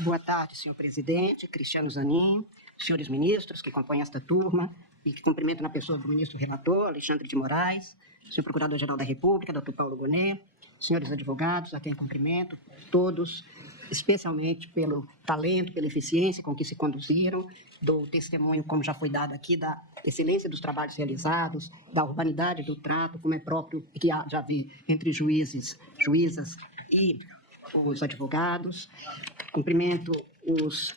Boa tarde, senhor presidente, Cristiano Zanin, senhores ministros que compõem esta turma e que cumprimento na pessoa do ministro relator, Alexandre de Moraes, senhor procurador-geral da República, doutor Paulo Gonet, senhores advogados, a quem cumprimento, todos, especialmente pelo talento, pela eficiência com que se conduziram, do testemunho, como já foi dado aqui, da excelência dos trabalhos realizados, da urbanidade do trato, como é próprio que já vi entre juízes, juízas e os advogados. Cumprimento os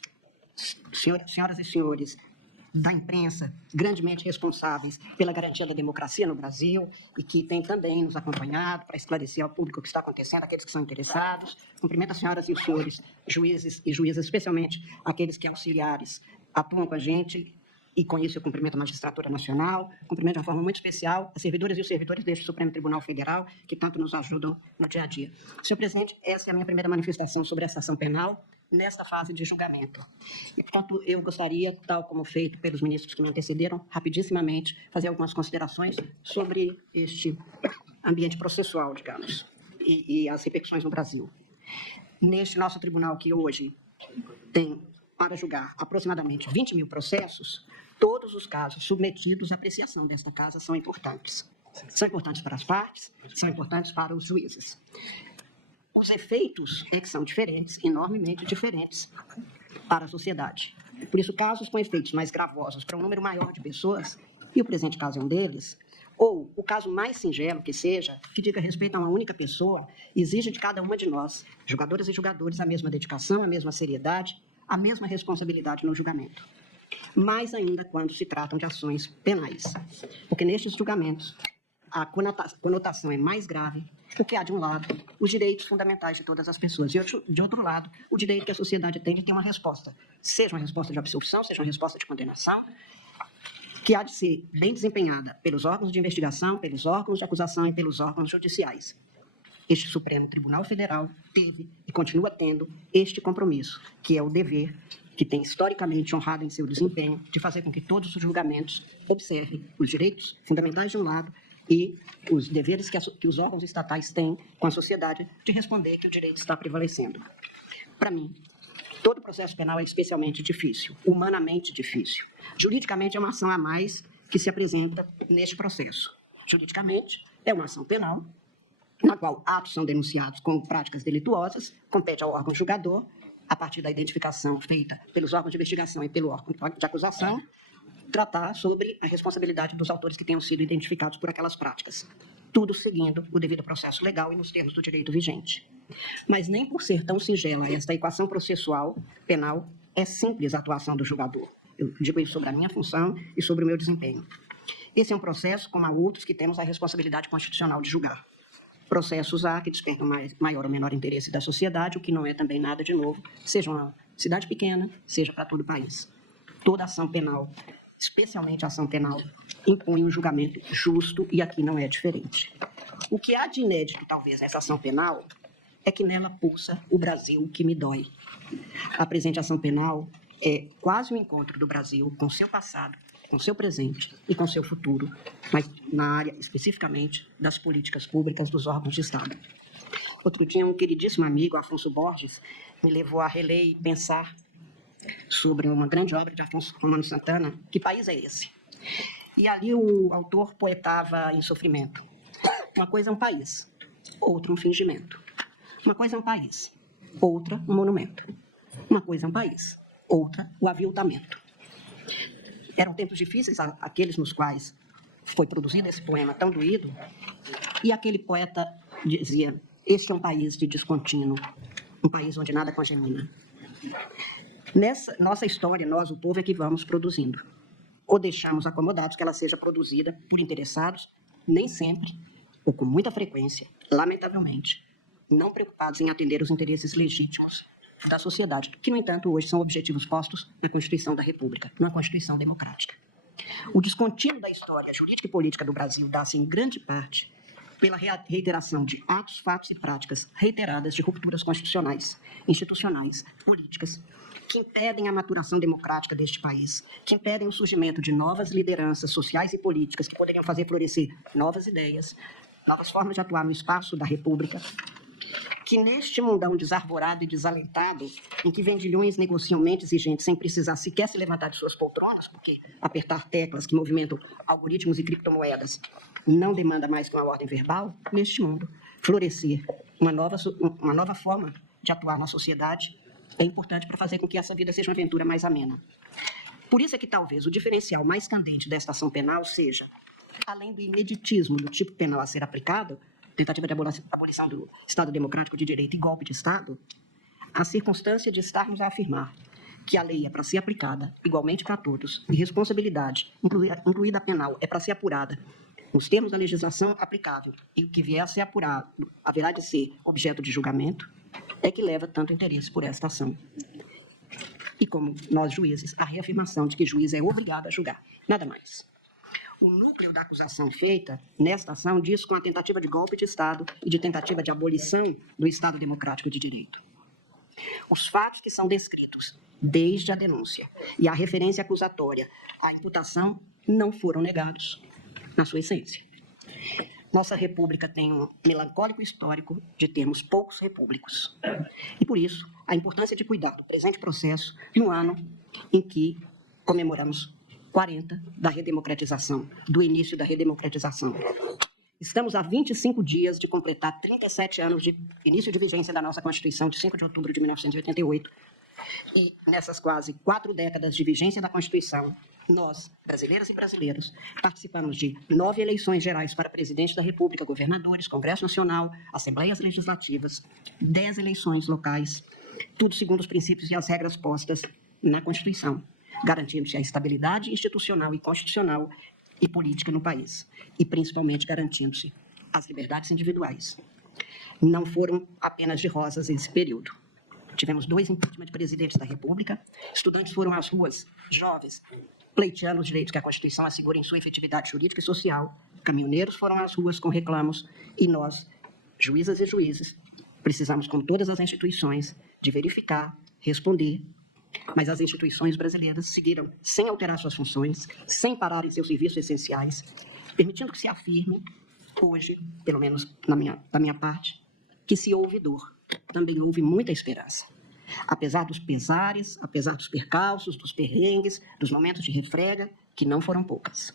senhoras e senhores da imprensa, grandemente responsáveis pela garantia da democracia no Brasil e que têm também nos acompanhado para esclarecer ao público o que está acontecendo, aqueles que são interessados. Cumprimento as senhoras e os senhores juízes e juízas, especialmente aqueles que auxiliares atuam com a gente, e com isso eu cumprimento a Magistratura Nacional, cumprimento de uma forma muito especial as servidoras e os servidores deste Supremo Tribunal Federal, que tanto nos ajudam no dia a dia. Senhor presidente, essa é a minha primeira manifestação sobre essa ação penal nesta fase de julgamento. E, portanto, eu gostaria, tal como feito pelos ministros que me antecederam, rapidissimamente, fazer algumas considerações sobre este ambiente processual, digamos, e as repercussões no Brasil. Neste nosso tribunal, que hoje tem para julgar aproximadamente 20 mil processos, todos os casos submetidos à apreciação desta casa são importantes. São importantes para as partes, são importantes para os juízes. Os efeitos é que são diferentes, enormemente diferentes para a sociedade. Por isso, casos com efeitos mais gravosos para um número maior de pessoas, e o presente caso é um deles, ou o caso mais singelo que seja, que diga respeito a uma única pessoa, exige de cada uma de nós, julgadoras e julgadores, a mesma dedicação, a mesma seriedade, a mesma responsabilidade no julgamento. Mais ainda quando se tratam de ações penais, porque nestes julgamentos a conotação é mais grave, porque há, de um lado, os direitos fundamentais de todas as pessoas, e, de outro lado, o direito que a sociedade tem de ter uma resposta, seja uma resposta de absolvição, seja uma resposta de condenação, que há de ser bem desempenhada pelos órgãos de investigação, pelos órgãos de acusação e pelos órgãos judiciais. Este Supremo Tribunal Federal teve e continua tendo este compromisso, que é o dever que tem historicamente honrado em seu desempenho de fazer com que todos os julgamentos observem os direitos fundamentais de um lado e os deveres que os órgãos estatais têm com a sociedade de responder que o direito está prevalecendo. Para mim, todo processo penal é especialmente difícil, humanamente difícil. Juridicamente é uma ação a mais que se apresenta neste processo. Juridicamente é uma ação penal na qual atos são denunciados como práticas delituosas, compete ao órgão julgador, a partir da identificação feita pelos órgãos de investigação e pelo órgão de acusação, tratar sobre a responsabilidade dos autores que tenham sido identificados por aquelas práticas. Tudo seguindo o devido processo legal e nos termos do direito vigente. Mas nem por ser tão singela esta equação processual penal, é simples a atuação do julgador. Eu digo isso sobre a minha função e sobre o meu desempenho. Esse é um processo, como há outros, que temos a responsabilidade constitucional de julgar. Processos há que despertam maior ou menor interesse da sociedade, o que não é também nada de novo, seja uma cidade pequena, seja para todo o país. Toda ação penal, especialmente a ação penal, impõe um julgamento justo e aqui não é diferente. O que há de inédito, talvez, nessa ação penal é que nela pulsa o Brasil que me dói. A presente ação penal é quase o encontro do Brasil com seu passado, com seu presente e com seu futuro, mas na área especificamente das políticas públicas dos órgãos de Estado. Outro dia, um queridíssimo amigo, Afonso Borges, me levou a reler e pensar sobre uma grande obra de Afonso Romano Santana, Que País é Esse? E ali o autor poetava em sofrimento. Uma coisa é um país, outra um fingimento. Uma coisa é um país, outra um monumento. Uma coisa é um país, outra o aviltamento. Eram tempos difíceis, aqueles nos quais foi produzido esse poema tão doído, e aquele poeta dizia: este é um país de descontínuo, um país onde nada congemina. Nessa nossa história, nós, o povo, é que vamos produzindo, ou deixamos acomodados que ela seja produzida por interessados, nem sempre, ou com muita frequência, lamentavelmente, não preocupados em atender os interesses legítimos da sociedade, que, no entanto, hoje são objetivos postos na Constituição da República, numa Constituição democrática. O descontínuo da história jurídica e política do Brasil dá-se, em grande parte, pela reiteração de atos, fatos e práticas reiteradas de rupturas constitucionais, institucionais, políticas, que impedem a maturação democrática deste país, que impedem o surgimento de novas lideranças sociais e políticas que poderiam fazer florescer novas ideias, novas formas de atuar no espaço da República, que neste mundão desarvorado e desalentado, em que vendilhões negociam mentes e gente sem precisar sequer se levantar de suas poltronas, porque apertar teclas que movimentam algoritmos e criptomoedas não demanda mais que uma ordem verbal, neste mundo, florescer uma nova forma de atuar na sociedade é importante para fazer com que essa vida seja uma aventura mais amena. Por isso é que talvez o diferencial mais candente desta ação penal seja, além do ineditismo do tipo penal a ser aplicado, tentativa de abolição do Estado Democrático de Direito e golpe de Estado, a circunstância de estarmos a afirmar que a lei é para ser aplicada igualmente para todos e responsabilidade, incluída a penal, é para ser apurada nos termos da legislação aplicável e o que vier a ser apurado haverá de ser objeto de julgamento, é que leva tanto interesse por esta ação. E como nós juízes, a reafirmação de que juiz é obrigado a julgar, nada mais. O núcleo da acusação feita nesta ação diz com a tentativa de golpe de Estado e de tentativa de abolição do Estado Democrático de Direito. Os fatos que são descritos desde a denúncia e a referência acusatória à imputação não foram negados na sua essência. Nossa república tem um melancólico histórico de termos poucos repúblicos. E por isso, a importância de cuidar do presente processo no ano em que comemoramos 40 da redemocratização, do início da redemocratização. Estamos a 25 dias de completar 37 anos de início de vigência da nossa Constituição, de 5 de outubro de 1988. E nessas quase 4 décadas de vigência da Constituição, nós, brasileiras e brasileiros, participamos de 9 eleições gerais para presidente da República, governadores, Congresso Nacional, assembleias legislativas, 10 eleições locais, tudo segundo os princípios e as regras postas na Constituição, garantindo-se a estabilidade institucional e constitucional e política no país, e principalmente garantindo-se as liberdades individuais. Não foram apenas de rosas esse período. Tivemos 2 impeachment de presidentes da República, estudantes foram às ruas, jovens, pleiteando os direitos que a Constituição assegura em sua efetividade jurídica e social, caminhoneiros foram às ruas com reclamos, e nós, juízas e juízes, precisamos, como todas as instituições, de verificar, responder, mas as instituições brasileiras seguiram sem alterar suas funções, sem parar em seus serviços essenciais, permitindo que se afirme, hoje, pelo menos da minha parte, que se houve dor, também houve muita esperança. Apesar dos pesares, apesar dos percalços, dos perrengues, dos momentos de refrega, que não foram poucas.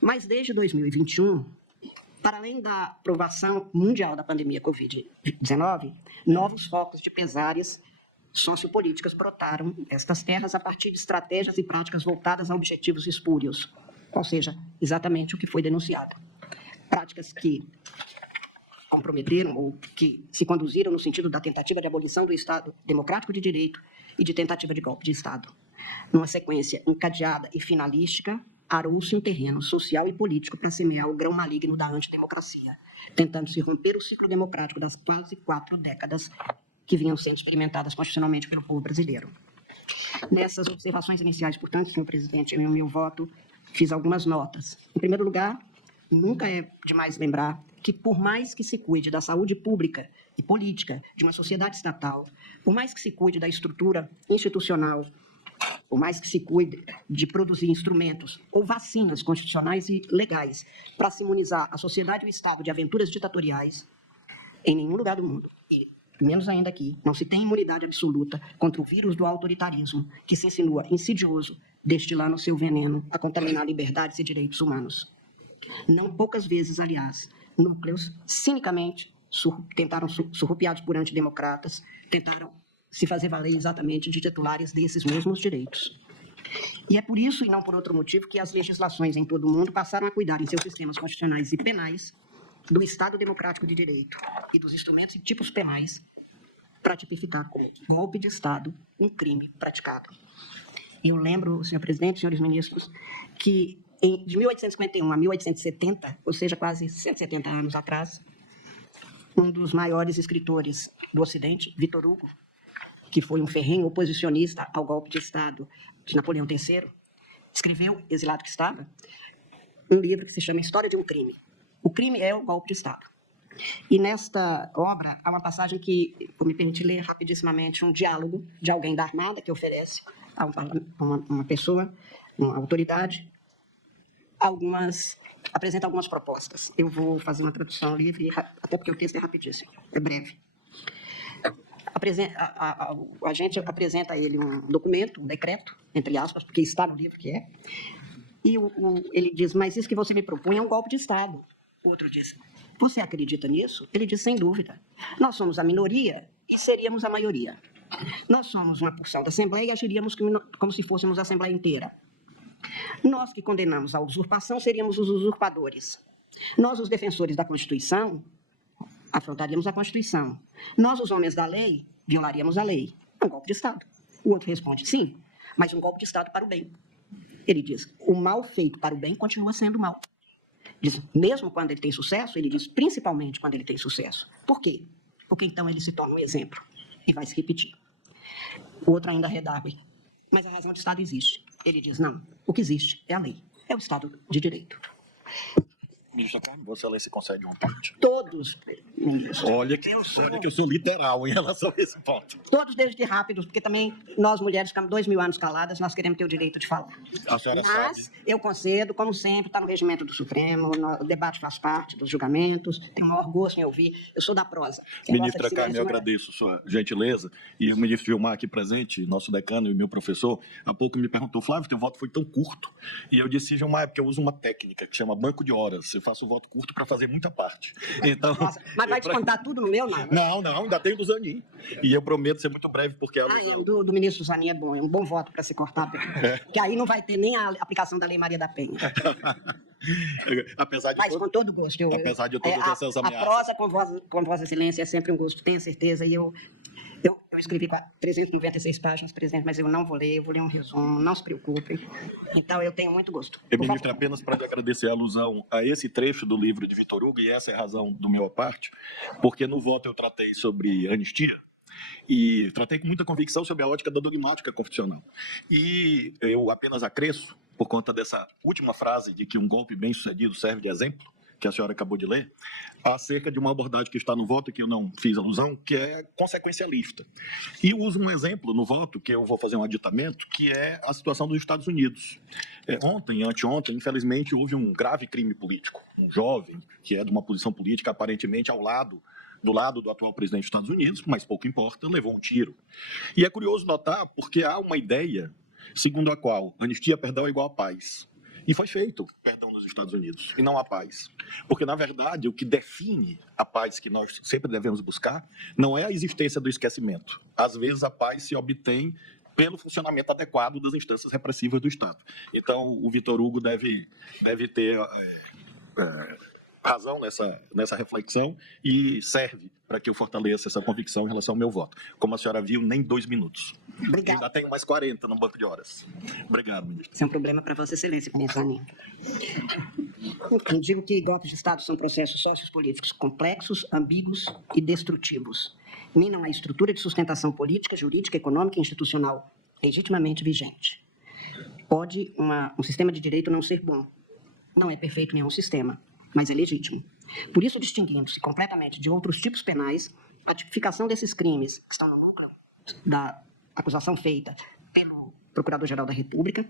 Mas desde 2021, para além da aprovação mundial da pandemia Covid-19, novos focos de pesares sociopolíticas brotaram nestas terras a partir de estratégias e práticas voltadas a objetivos espúrios, ou seja, exatamente o que foi denunciado. Práticas que comprometeram ou que se conduziram no sentido da tentativa de abolição do Estado Democrático de Direito e de tentativa de golpe de Estado. Numa sequência encadeada e finalística, arou-se um terreno social e político para semear o grão maligno da antidemocracia, tentando-se romper o ciclo democrático das quase 4 décadas que vinham sendo experimentadas constitucionalmente pelo povo brasileiro. Nessas observações iniciais, portanto, senhor presidente, em meu voto, fiz algumas notas. Em primeiro lugar, nunca é demais lembrar que, por mais que se cuide da saúde pública e política de uma sociedade estatal, por mais que se cuide da estrutura institucional, por mais que se cuide de produzir instrumentos ou vacinas constitucionais e legais para se imunizar a sociedade e o Estado de aventuras ditatoriais, em nenhum lugar do mundo, e menos ainda aqui, não se tem imunidade absoluta contra o vírus do autoritarismo, que se insinua insidioso, destilando seu veneno a contaminar liberdades e direitos humanos. Não poucas vezes, aliás, núcleos cinicamente tentaram, surrupiados por antidemocratas, tentaram se fazer valer exatamente de titulares desses mesmos direitos. E é por isso, e não por outro motivo, que as legislações em todo o mundo passaram a cuidar em seus sistemas constitucionais e penais do Estado Democrático de Direito e dos instrumentos e tipos penais para tipificar como golpe de Estado um crime praticado. Eu lembro, senhor presidente, senhores ministros, que de 1851 a 1870, ou seja, quase 170 anos atrás, um dos maiores escritores do Ocidente, Victor Hugo, que foi um ferrenho oposicionista ao golpe de Estado de Napoleão III, escreveu, exilado que estava, um livro que se chama História de um Crime. O crime é o golpe de Estado. E nesta obra há uma passagem que, vou me permitir ler rapidissimamente, um diálogo de alguém da Armada que oferece a uma pessoa, uma autoridade, apresenta algumas propostas. Eu vou fazer uma tradução livre, até porque o texto é rapidíssimo, é breve. a gente apresenta a ele um documento, um decreto, entre aspas, porque está no livro que é, e ele diz, mas isso que você me propõe é um golpe de Estado. O outro diz, você acredita nisso? Ele diz, sem dúvida. Nós somos a minoria e seríamos a maioria. Nós somos uma porção da Assembleia e agiríamos como se fôssemos a Assembleia inteira. Nós que condenamos a usurpação seríamos os usurpadores. Nós, os defensores da Constituição, afrontaríamos a Constituição. Nós, os homens da lei, violaríamos a lei. Um golpe de Estado. O outro responde, sim, mas um golpe de Estado para o bem. Ele diz, o mal feito para o bem continua sendo mal. Diz, mesmo quando ele tem sucesso, ele diz, principalmente quando ele tem sucesso. Por quê? Porque então ele se torna um exemplo e vai se repetir. O outro ainda redargue, mas a razão de Estado existe. Ele diz, não, o que existe é a lei, é o Estado de Direito. Ministra Carmen, Vossa Excelência concede um ponto? Todos, Olha que eu sou literal em relação a esse ponto. todos desde rápidos, porque também nós mulheres ficamos 2000 anos caladas, nós queremos ter o direito de falar. A senhora Mas sabe. eu concedo, como sempre, está no regimento do Supremo, o debate faz parte dos julgamentos, tenho o maior gosto em ouvir, eu sou da prosa. Quem gosta Ministra de Carmen, eu silêncio não é. agradeço sua gentileza. E o ministro Gilmar aqui presente, nosso decano e meu professor, há pouco me perguntou, Flávio, teu voto foi tão curto. E eu disse, Gilmar, é porque eu uso uma técnica que chama banco de horas. Eu faço o voto curto para fazer muita parte. Então, Nossa, mas vai descontar tudo no meu, não? Não, ainda tem do Zanin. E eu prometo ser muito breve, porque a alusão... Do ministro Zanin é bom, é um bom voto para se cortar, porque aí não vai ter nem a aplicação da Lei Maria da Penha. Apesar de Mas todo- com todo gosto. Apesar de todas essas a ameaças. prosa com Vossa Excelência é sempre um gosto, tenho certeza, e eu escrevi 396 páginas, presidente, mas eu não vou ler, eu vou ler um resumo, não se preocupem. Então, eu tenho muito gosto. Por Ministro, favor. apenas para lhe agradecer a alusão a esse trecho do livro de Vitor Hugo, e essa é a razão do meu parte, porque no voto eu tratei sobre anistia, e tratei com muita convicção sobre a ótica da dogmática constitucional. E eu apenas acresço, por conta dessa última frase de que um golpe bem-sucedido serve de exemplo, que a senhora acabou de ler, acerca de uma abordagem que está no voto, que eu não fiz alusão, que é consequencialista. E eu uso um exemplo no voto, que eu vou fazer um aditamento, que é a situação dos Estados Unidos. Ontem, anteontem, infelizmente, houve um grave crime político. Um jovem, que é de uma posição política aparentemente do lado do atual presidente dos Estados Unidos, mas pouco importa, levou um tiro. E é curioso notar, porque há uma ideia segundo a qual anistia, perdão, é igual a paz. E foi feito perdão nos Estados Unidos, e não a paz. Porque, na verdade, o que define a paz que nós sempre devemos buscar não é a existência do esquecimento. Às vezes, a paz se obtém pelo funcionamento adequado das instâncias repressivas do Estado. Então, o Vitor Hugo deve ter razão nessa reflexão e serve para que eu fortaleça essa convicção em relação ao meu voto. Como a senhora viu, nem 2 minutos. Obrigada. Ainda tenho mais 40 no banco de horas. Obrigado, ministro. Isso é um problema para Vossa Excelência, ministro Zanin. Eu digo que golpes de Estado são processos sociopolíticos complexos, ambíguos e destrutivos. Minam a estrutura de sustentação política, jurídica, econômica e institucional legitimamente vigente. Pode um sistema de direito não ser bom. Não é perfeito nenhum sistema, mas é legítimo. Por isso, distinguindo-se completamente de outros tipos penais, a tipificação desses crimes que estão no núcleo da acusação feita pelo Procurador-Geral da República,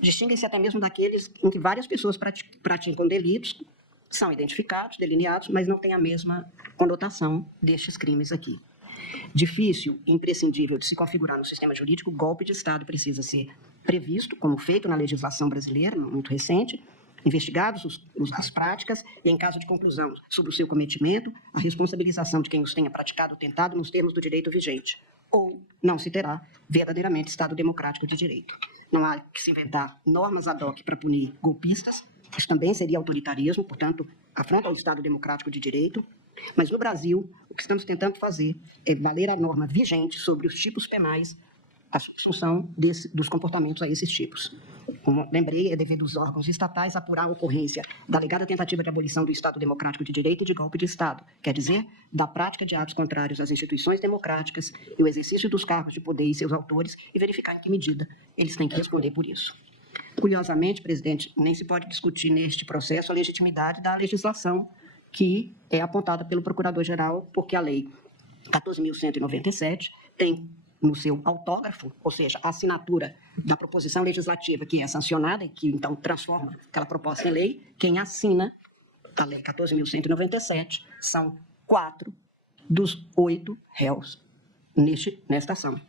distinguem-se até mesmo daqueles em que várias pessoas praticam delitos, são identificados, delineados, mas não têm a mesma conotação destes crimes aqui. Difícil e imprescindível de se configurar no sistema jurídico, o golpe de Estado precisa ser previsto, como feito na legislação brasileira, muito recente, investigados as práticas e, em caso de conclusão sobre o seu cometimento, a responsabilização de quem os tenha praticado ou tentado nos termos do direito vigente. Ou não se terá verdadeiramente Estado democrático de direito. Não há que se inventar normas ad hoc para punir golpistas, isso também seria autoritarismo, portanto, afronta ao Estado democrático de direito. Mas no Brasil, o que estamos tentando fazer é valer a norma vigente sobre os tipos penais, a função dos comportamentos a esses tipos. Como lembrei, é dever dos órgãos estatais apurar a ocorrência da alegada tentativa de abolição do Estado democrático de direito e de golpe de Estado, quer dizer, da prática de atos contrários às instituições democráticas e o exercício dos cargos de poder e seus autores e verificar em que medida eles têm que responder por isso. Curiosamente, presidente, nem se pode discutir neste processo a legitimidade da legislação que é apontada pelo Procurador-Geral, porque a Lei 14.197 tem no seu autógrafo, ou seja, a assinatura da proposição legislativa que é sancionada e que, então, transforma aquela proposta em lei, quem assina a Lei 14.197 são 4 dos 8 réus nesta ação.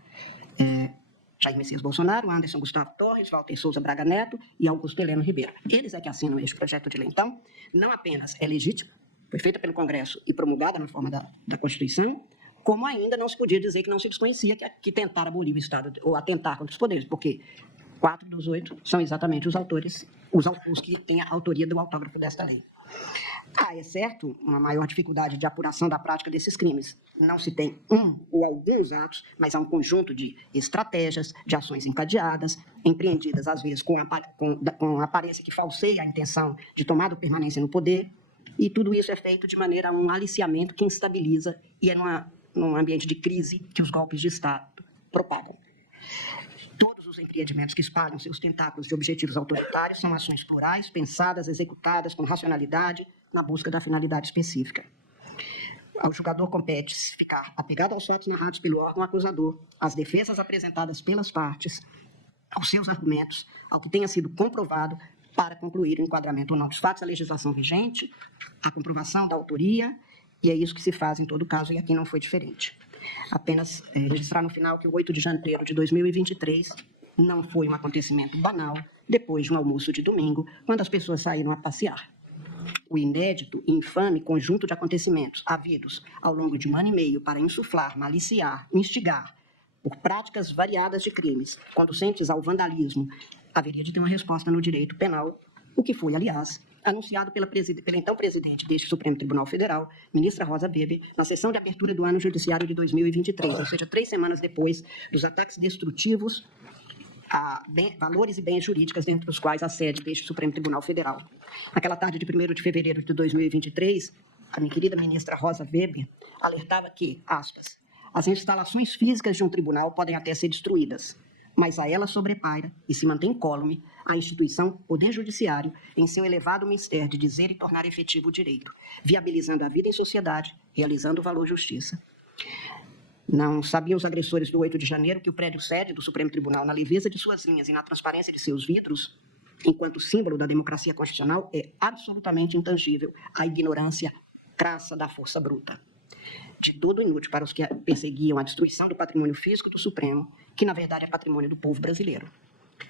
Jair Messias Bolsonaro, Anderson Gustavo Torres, Walter Souza Braga Neto e Augusto Heleno Ribeiro. Eles é que assinam este projeto de lei. Então, não apenas é legítimo, foi feita pelo Congresso e promulgada na forma da Constituição, como ainda não se podia dizer que não se desconhecia que tentar abolir o Estado ou atentar contra os poderes, porque 4 dos 8 são exatamente os autores, os que têm a autoria do autógrafo desta lei. É certo uma maior dificuldade de apuração da prática desses crimes. Não se tem um ou alguns atos, mas há um conjunto de estratégias, de ações encadeadas, empreendidas, às vezes, com aparência que falseia a intenção de tomada ou permanência no poder, e tudo isso é feito de maneira a um aliciamento que instabiliza e é num ambiente de crise que os golpes de Estado propagam. Todos os empreendimentos que espalham seus tentáculos de objetivos autoritários são ações plurais, pensadas, executadas com racionalidade, na busca da finalidade específica. Ao julgador compete ficar apegado aos fatos narrados pelo órgão acusador, às defesas apresentadas pelas partes, aos seus argumentos, ao que tenha sido comprovado para concluir o enquadramento ou não dos fatos, a legislação vigente, a comprovação da autoria, e é isso que se faz em todo caso, e aqui não foi diferente. Apenas registrar no final que o 8 de janeiro de 2023 não foi um acontecimento banal, depois de um almoço de domingo, quando as pessoas saíram a passear. O inédito e infame conjunto de acontecimentos havidos ao longo de 1 ano e meio para insuflar, maliciar, instigar, por práticas variadas de crimes, conducentes ao vandalismo, haveria de ter uma resposta no direito penal, o que foi, aliás, anunciado pela então presidente deste Supremo Tribunal Federal, ministra Rosa Weber, na sessão de abertura do ano judiciário de 2023, ou seja, 3 semanas depois dos ataques destrutivos a valores e bens jurídicos, dentre os quais a sede deste Supremo Tribunal Federal. Naquela tarde de 1º de fevereiro de 2023, a minha querida ministra Rosa Weber alertava que, aspas, as instalações físicas de um tribunal podem até ser destruídas, mas a ela sobrepaira e se mantém incólume a instituição Poder Judiciário em seu elevado mistério de dizer e tornar efetivo o direito, viabilizando a vida em sociedade, realizando o valor justiça. Não sabiam os agressores do 8 de janeiro que o prédio sede do Supremo Tribunal, na leveza de suas linhas e na transparência de seus vidros, enquanto símbolo da democracia constitucional, é absolutamente intangível à ignorância crassa da força bruta. De todo inútil para os que perseguiam a destruição do patrimônio físico do Supremo, que na verdade é patrimônio do povo brasileiro.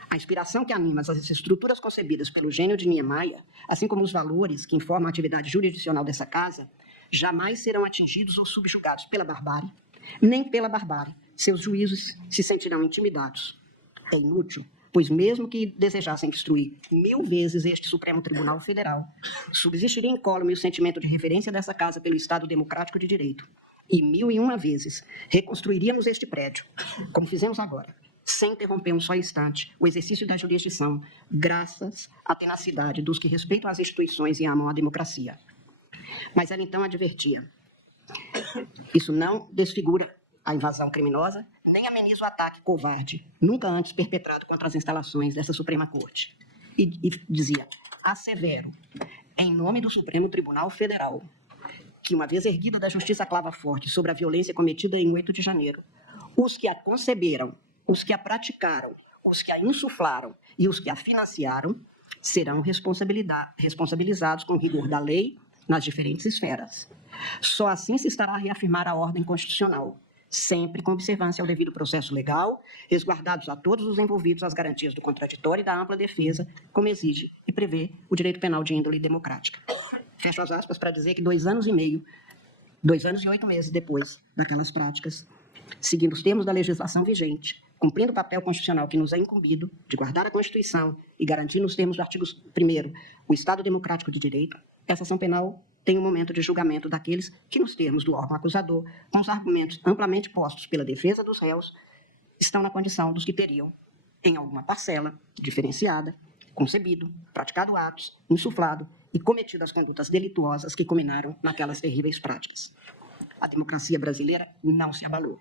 A inspiração que anima as estruturas concebidas pelo gênio de Niemeyer, assim como os valores que informam a atividade jurisdicional dessa casa, jamais serão atingidos ou subjugados pela barbárie, nem pela barbárie. Seus juízos se sentirão intimidados. É inútil, pois mesmo que desejassem destruir 1000 vezes este Supremo Tribunal Federal, subsistiria incólume o sentimento de reverência dessa casa pelo Estado Democrático de Direito. E 1001 vezes reconstruiríamos este prédio, como fizemos agora, sem interromper um só instante o exercício da jurisdição, graças à tenacidade dos que respeitam as instituições e amam a democracia. Mas ela então advertia: isso não desfigura a invasão criminosa, nem ameniza o ataque covarde, nunca antes perpetrado contra as instalações dessa Suprema Corte. E dizia: assevero, em nome do Supremo Tribunal Federal, que uma vez erguida da justiça clava forte sobre a violência cometida em 8 de janeiro, os que a conceberam, os que a praticaram, os que a insuflaram e os que a financiaram serão responsabilizados com rigor da lei nas diferentes esferas. Só assim se estará a reafirmar a ordem constitucional, sempre com observância ao devido processo legal, resguardados a todos os envolvidos as garantias do contraditório e da ampla defesa, como exige e prevê o direito penal de índole democrática. Fecho as aspas para dizer que 2 anos e meio, 2 anos e 8 meses depois daquelas práticas, seguindo os termos da legislação vigente, cumprindo o papel constitucional que nos é incumbido de guardar a Constituição e garantir nos termos do artigo 1º o Estado Democrático de Direito, essa ação penal tem um momento de julgamento daqueles que, nos termos do órgão acusador, com os argumentos amplamente postos pela defesa dos réus, estão na condição dos que teriam, em alguma parcela diferenciada, concebido, praticado atos, insuflado e cometido as condutas delituosas que culminaram naquelas terríveis práticas. A democracia brasileira não se abalou.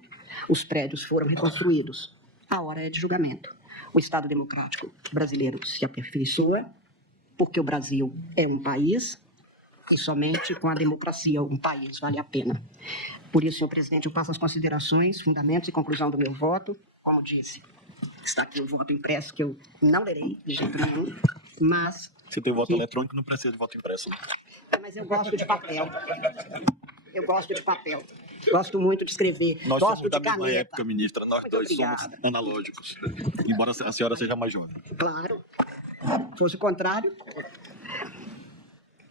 Os prédios foram reconstruídos. A hora é de julgamento. O Estado democrático brasileiro se aperfeiçoa, porque o Brasil é um país e somente com a democracia um país vale a pena. Por isso, senhor presidente, eu passo as considerações, fundamentos e conclusão do meu voto. Como disse, está aqui o voto impresso, que eu não lerei de jeito nenhum, mas... Se tem voto eletrônico, não precisa de voto impresso. Mas eu gosto de papel. Eu gosto de papel. Gosto muito de escrever. Nós Gosto somos da de mesma caneta. época, ministra. Nós Muito dois obrigada. somos analógicos, embora a senhora seja mais jovem. Claro. Fosse o contrário.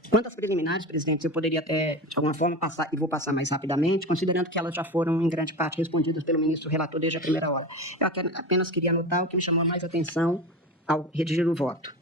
Quanto às preliminares, presidente, eu poderia até, de alguma forma, passar, e vou passar mais rapidamente, considerando que elas já foram, em grande parte, respondidas pelo ministro relator desde a primeira hora. Eu apenas queria anotar o que me chamou mais atenção ao redigir o voto.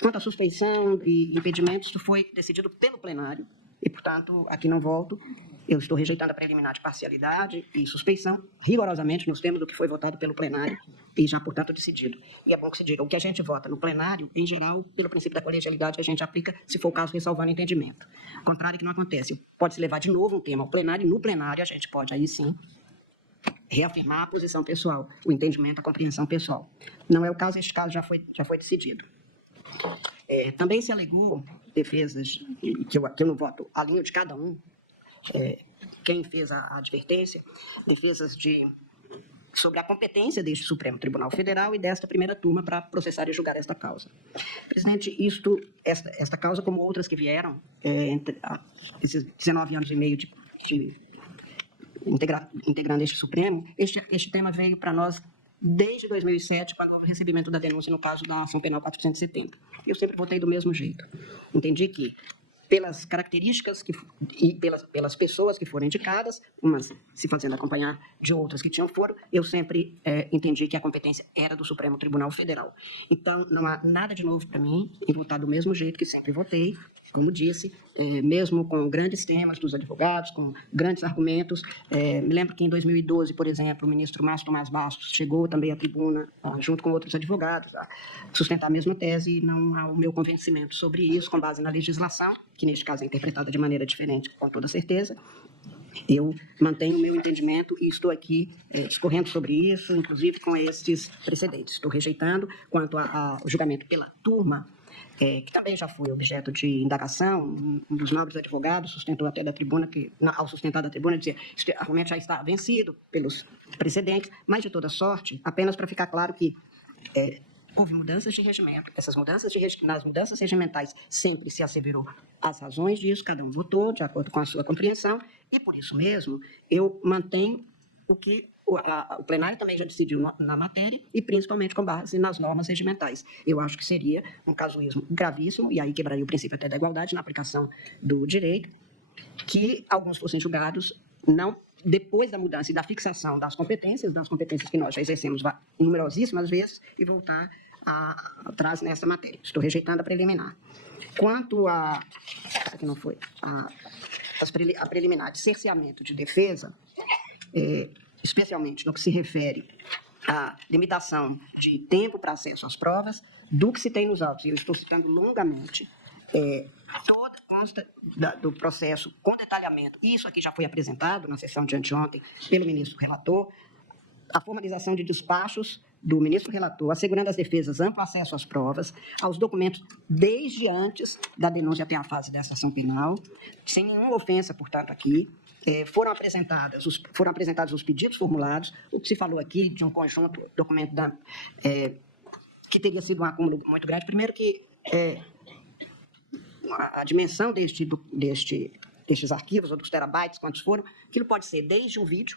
Quanto à suspeição e impedimentos, isso foi decidido pelo plenário, e, portanto, aqui não volto. Eu estou rejeitando a preliminar de parcialidade e suspeição, rigorosamente, nos termos do que foi votado pelo plenário e já, portanto, decidido. E é bom que se diga, o que a gente vota no plenário, em geral, pelo princípio da colegialidade, a gente aplica, se for o caso, ressalvando entendimento. Ao contrário, que não acontece. Pode-se levar de novo um tema ao plenário, e no plenário a gente pode, aí sim, reafirmar a posição pessoal, o entendimento, a compreensão pessoal. Não é o caso, este caso já foi decidido. Também se alegou defesas, que eu não voto a linha de cada um, quem fez a advertência, defesas sobre a competência deste Supremo Tribunal Federal e desta primeira turma para processar e julgar esta causa. Presidente, esta causa, como outras que vieram, entre esses 19 anos e meio de integrando este Supremo, este tema veio para nós desde 2007, quando houve o recebimento da denúncia no caso da ação penal 470. Eu sempre votei do mesmo jeito. Entendi que, pelas características e pelas pessoas que foram indicadas, umas se fazendo acompanhar de outras que tinham foro, eu sempre entendi que a competência era do Supremo Tribunal Federal. Então, não há nada de novo para mim em votar do mesmo jeito que sempre votei, como disse, mesmo com grandes temas dos advogados, com grandes argumentos. Me lembro que em 2012, por exemplo, o ministro Márcio Tomás Bastos chegou também à tribuna, junto com outros advogados, a sustentar a mesma tese, e não há o meu convencimento sobre isso, com base na legislação, que neste caso é interpretada de maneira diferente, com toda certeza. Eu mantenho o meu entendimento e estou aqui discorrendo sobre isso, inclusive com estes precedentes. Estou rejeitando quanto ao julgamento pela turma, que também já foi objeto de indagação. Um dos nobres advogados sustentou até da tribuna, ao sustentar da tribuna, dizia que este argumento já está vencido pelos precedentes, mas de toda sorte, apenas para ficar claro que houve mudanças de regimento. Essas nas mudanças regimentais sempre se asseverou as razões disso, cada um votou de acordo com a sua compreensão, e por isso mesmo eu mantenho o que o plenário também já decidiu na matéria, e principalmente com base nas normas regimentais. Eu acho que seria um casuísmo gravíssimo, e aí quebraria o princípio até da igualdade na aplicação do direito, que alguns fossem julgados não depois da mudança e da fixação das competências que nós já exercemos numerosíssimas vezes, e voltar atrás nessa matéria. Estou rejeitando a preliminar. Quanto a... Essa aqui não foi. A preliminar de cerceamento de defesa, especialmente no que se refere à limitação de tempo para acesso às provas, do que se tem nos autos, e eu estou citando longamente, toda consta do processo com detalhamento. Isso aqui já foi apresentado na sessão de anteontem pelo ministro relator, a formalização de despachos do ministro relator, assegurando às defesas amplo acesso às provas, aos documentos desde antes da denúncia até a fase dessa ação penal, sem nenhuma ofensa, portanto, aqui. Foram apresentados os pedidos formulados, o que se falou aqui de um conjunto documento que teria sido um acúmulo muito grande. Primeiro que a dimensão destes arquivos, ou dos terabytes, quantos foram, aquilo pode ser desde um vídeo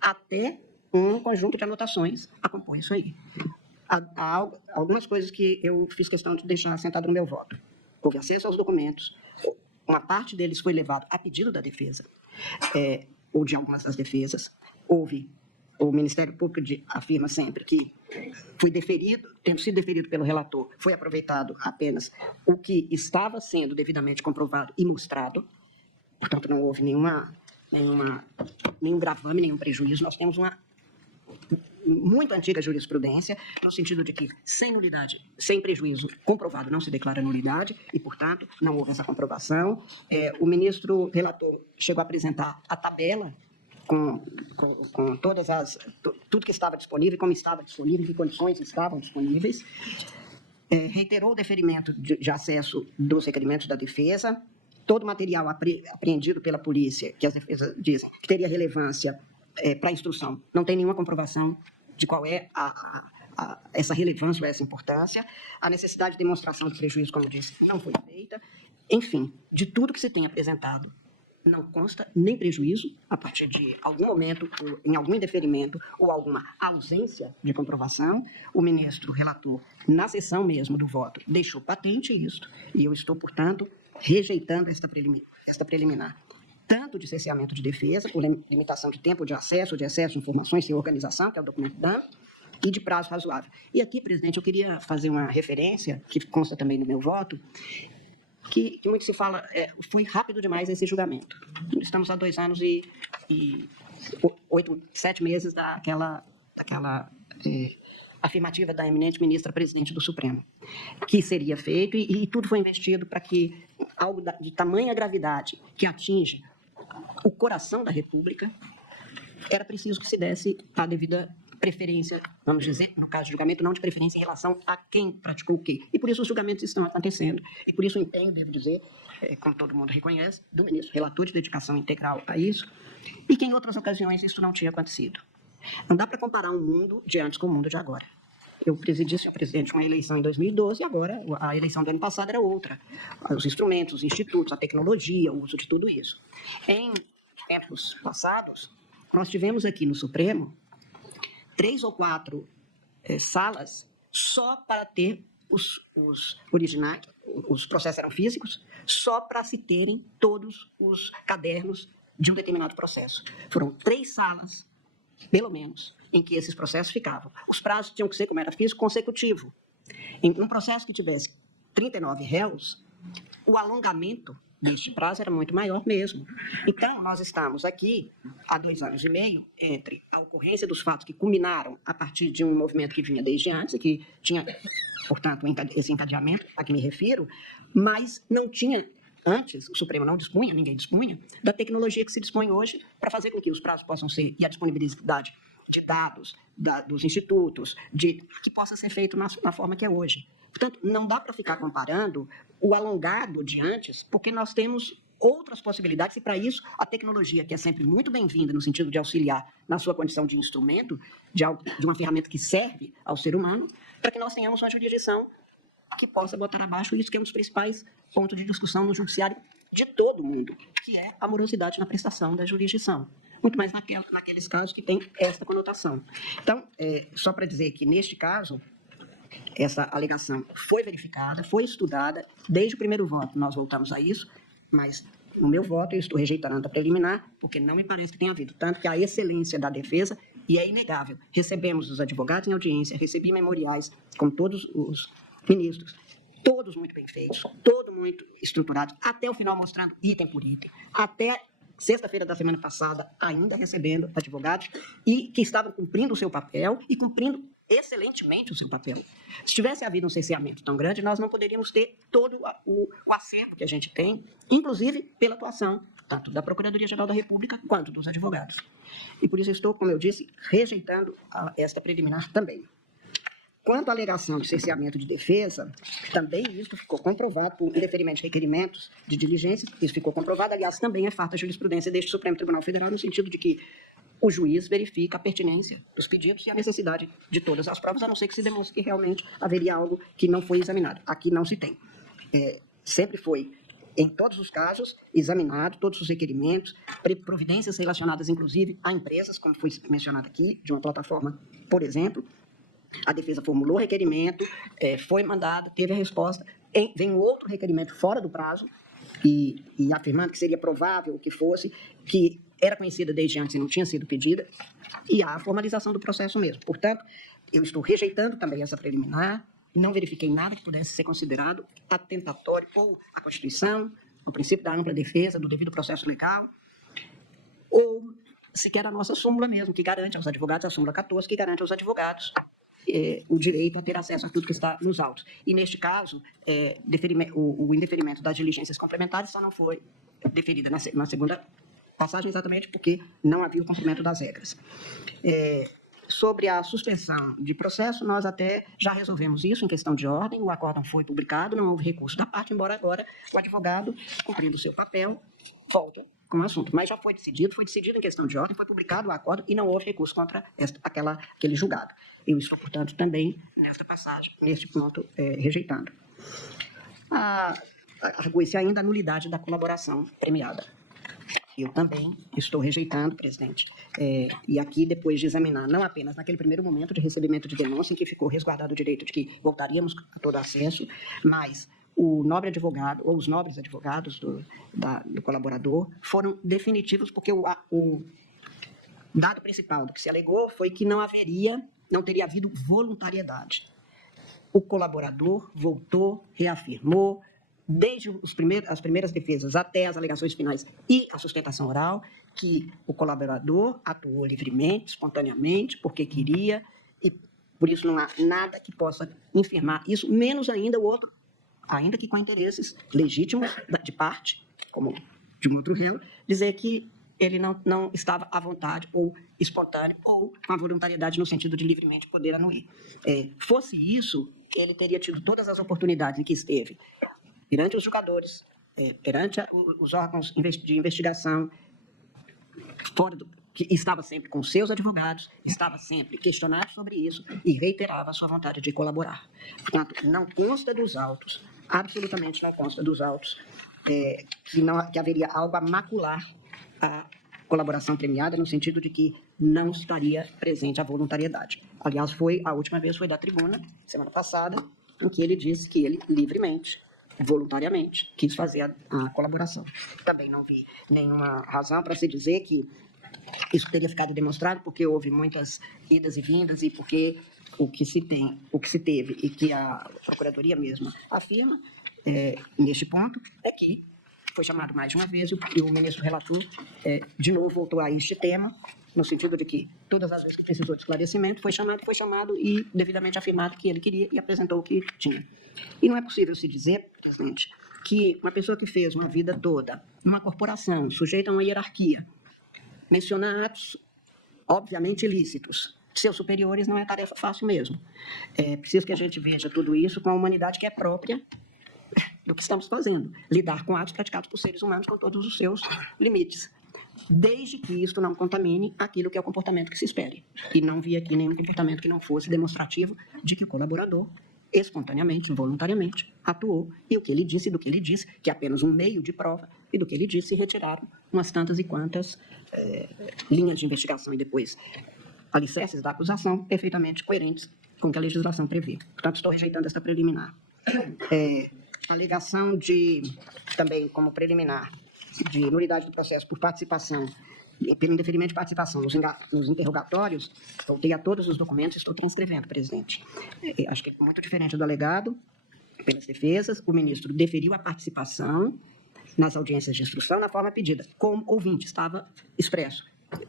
até um conjunto de anotações a compor isso aí. Há algumas coisas que eu fiz questão de deixar assentado no meu voto. Houve acesso aos documentos, uma parte deles foi levado a pedido da defesa, ou de algumas das defesas. O Ministério Público afirma sempre que foi deferido, tendo sido deferido pelo relator, foi aproveitado apenas o que estava sendo devidamente comprovado e mostrado, portanto não houve nenhum gravame, nenhum prejuízo. Nós temos uma muito antiga jurisprudência, no sentido de que sem nulidade, sem prejuízo comprovado, não se declara nulidade, e, portanto, não houve essa comprovação. O ministro relator chegou a apresentar a tabela com tudo que estava disponível, como estava disponível, em que condições estavam disponíveis. Reiterou o deferimento de acesso dos requerimentos da defesa, todo o material apreendido pela polícia, que as defesas dizem que teria relevância para a instrução, não tem nenhuma comprovação de qual é essa relevância ou essa importância. A necessidade de demonstração de prejuízo, como disse, não foi feita. Enfim, de tudo que se tem apresentado não consta nem prejuízo, a partir de algum momento, em algum indeferimento ou alguma ausência de comprovação, o ministro relator, na sessão mesmo do voto, deixou patente isto, e eu estou, portanto, rejeitando esta preliminar, tanto de cerceamento de defesa, por limitação de tempo de acesso de informações sem organização, que é o documento DAN, e de prazo razoável. E aqui, presidente, eu queria fazer uma referência, que consta também no meu voto, que muito se fala, foi rápido demais esse julgamento. Estamos há 2 anos e 7 meses daquela afirmativa da eminente ministra presidente do Supremo, que seria feito, e tudo foi investido para que algo de tamanha gravidade que atinge o coração da República, era preciso que se desse a devida preferência, vamos dizer, no caso de julgamento, não de preferência em relação a quem praticou o quê. E por isso os julgamentos estão acontecendo. E por isso o empenho, devo dizer, como todo mundo reconhece, do ministro relator de dedicação integral a isso, e que em outras ocasiões isso não tinha acontecido. Não dá para comparar um mundo de antes com o mundo de agora. Eu presidi, senhor presidente, uma eleição em 2012 e agora a eleição do ano passado era outra. Os instrumentos, os institutos, a tecnologia, o uso de tudo isso. Em tempos passados, nós tivemos aqui no Supremo 3 ou 4 salas só para ter os originais, os processos eram físicos, só para se terem todos os cadernos de um determinado processo. Foram 3 salas, pelo menos, em que esses processos ficavam. Os prazos tinham que ser, como era físico, consecutivo. Em um processo que tivesse 39 réus, o alongamento deste prazo era muito maior mesmo. Então, nós estamos aqui há 2 anos e meio entre a ocorrência dos fatos que culminaram a partir de um movimento que vinha desde antes, e que tinha, portanto, esse encadeamento a que me refiro, mas não tinha, antes, o Supremo não dispunha, ninguém dispunha, da tecnologia que se dispõe hoje para fazer com que os prazos possam ser, e a disponibilidade de dados dos institutos, que possa ser feito na forma que é hoje. Portanto, não dá para ficar comparando o alongado de antes, porque nós temos outras possibilidades, e para isso a tecnologia, que é sempre muito bem-vinda no sentido de auxiliar na sua condição de instrumento, de uma ferramenta que serve ao ser humano, para que nós tenhamos uma jurisdição que possa botar abaixo isso que é um dos principais pontos de discussão no judiciário de todo o mundo, que é a morosidade na prestação da jurisdição. Muito mais naqueles casos que tem esta conotação. Então, só para dizer que, neste caso, essa alegação foi verificada, foi estudada, desde o primeiro voto nós voltamos a isso, mas no meu voto eu estou rejeitando a preliminar, porque não me parece que tenha havido, tanto que a excelência da defesa, e é inegável, recebemos os advogados em audiência, recebi memoriais com todos os ministros, todos muito bem feitos, todos muito estruturados, até o final mostrando item por item, até sexta-feira da semana passada, ainda recebendo advogados e que estavam cumprindo o seu papel e cumprindo excelentemente o seu papel. Se tivesse havido um cerceamento tão grande, nós não poderíamos ter todo o acervo que a gente tem, inclusive pela atuação tanto da Procuradoria-Geral da República quanto dos advogados. E por isso estou, como eu disse, rejeitando esta preliminar também. Quanto à alegação de cerceamento de defesa, também isso ficou comprovado por indeferimento de requerimentos de diligências, isso ficou comprovado, aliás, também é farta jurisprudência deste Supremo Tribunal Federal, no sentido de que o juiz verifica a pertinência dos pedidos e a necessidade de todas as provas, a não ser que se demonstre que realmente haveria algo que não foi examinado. Aqui não se tem. Sempre foi, em todos os casos, examinado todos os requerimentos, providências relacionadas, inclusive, a empresas, como foi mencionado aqui, de uma plataforma, por exemplo. A defesa formulou requerimento, foi mandada, teve a resposta, vem outro requerimento fora do prazo, e afirmando que seria provável que fosse, que era conhecida desde antes e não tinha sido pedida, e há a formalização do processo mesmo. Portanto, eu estou rejeitando também essa preliminar, não verifiquei nada que pudesse ser considerado atentatório ou à Constituição, ao princípio da ampla defesa, do devido processo legal, ou sequer a nossa súmula mesmo, que garante aos advogados, a súmula 14, que garante aos advogados o direito a ter acesso a tudo que está nos autos. E, neste caso, o indeferimento das diligências complementares só não foi deferida na segunda passagem, exatamente porque não havia o cumprimento das regras. Sobre a suspensão de processo, nós até já resolvemos isso em questão de ordem, o acórdão foi publicado, não houve recurso da parte, embora agora o advogado, cumprindo o seu papel, volta com o assunto. Mas já foi decidido em questão de ordem, foi publicado o acórdão e não houve recurso contra aquele julgado. Eu estou, portanto, também nesta passagem, neste ponto, rejeitando. Argue-se ainda a nulidade da colaboração premiada. Eu também estou rejeitando, presidente. E aqui, depois de examinar, não apenas naquele primeiro momento de recebimento de denúncia, em que ficou resguardado o direito de que voltaríamos a todo acesso, mas o nobre advogado, ou os nobres advogados do colaborador, foram definitivos, porque o dado principal do que se alegou foi que não teria havido voluntariedade. O colaborador voltou, reafirmou, desde as primeiras defesas até as alegações finais e a sustentação oral, que o colaborador atuou livremente, espontaneamente, porque queria, e por isso não há nada que possa infirmar isso, menos ainda o outro, ainda que com interesses legítimos de parte, como de um outro réu, dizer que ele não estava à vontade ou espontâneo ou com a voluntariedade no sentido de livremente poder anuir. Fosse isso, ele teria tido todas as oportunidades em que esteve perante os julgadores, perante os órgãos de investigação, que estava sempre com seus advogados, estava sempre questionado sobre isso e reiterava a sua vontade de colaborar. Portanto, não consta dos autos, absolutamente não consta dos autos, que haveria algo a macular a colaboração premiada, no sentido de que não estaria presente a voluntariedade. Aliás, a última vez foi da tribuna, semana passada, em que ele disse que ele livremente, voluntariamente, quis fazer a colaboração. Também não vi nenhuma razão para se dizer que isso teria ficado demonstrado porque houve muitas idas e vindas e porque o que se teve e que a Procuradoria mesma afirma neste ponto é que foi chamado mais de uma vez e o ministro relator de novo voltou a este tema, no sentido de que todas as vezes que precisou de esclarecimento foi chamado e devidamente afirmado que ele queria e apresentou o que tinha. E não é possível se dizer, presidente, que uma pessoa que fez uma vida toda numa corporação sujeita a uma hierarquia, mencionar atos obviamente ilícitos, seus superiores não é tarefa fácil mesmo. É preciso que a gente veja tudo isso com a humanidade que é própria do que estamos fazendo, lidar com atos praticados por seres humanos com todos os seus limites, desde que isto não contamine aquilo que é o comportamento que se espere. E não vi aqui nenhum comportamento que não fosse demonstrativo de que o colaborador, espontaneamente, voluntariamente, atuou, e o que ele disse, do que ele disse, que é apenas um meio de prova, e do que ele disse, retiraram umas tantas e quantas linhas de investigação e depois alicerces da acusação perfeitamente coerentes com o que a legislação prevê. Portanto, estou rejeitando esta preliminar. Alegação também como preliminar, de nulidade do processo por participação, pelo indeferimento de participação nos interrogatórios, voltei a todos os documentos e estou transcrevendo, presidente. Acho que é muito diferente do alegado, pelas defesas, o ministro deferiu a participação nas audiências de instrução na forma pedida, como ouvinte, estava expresso,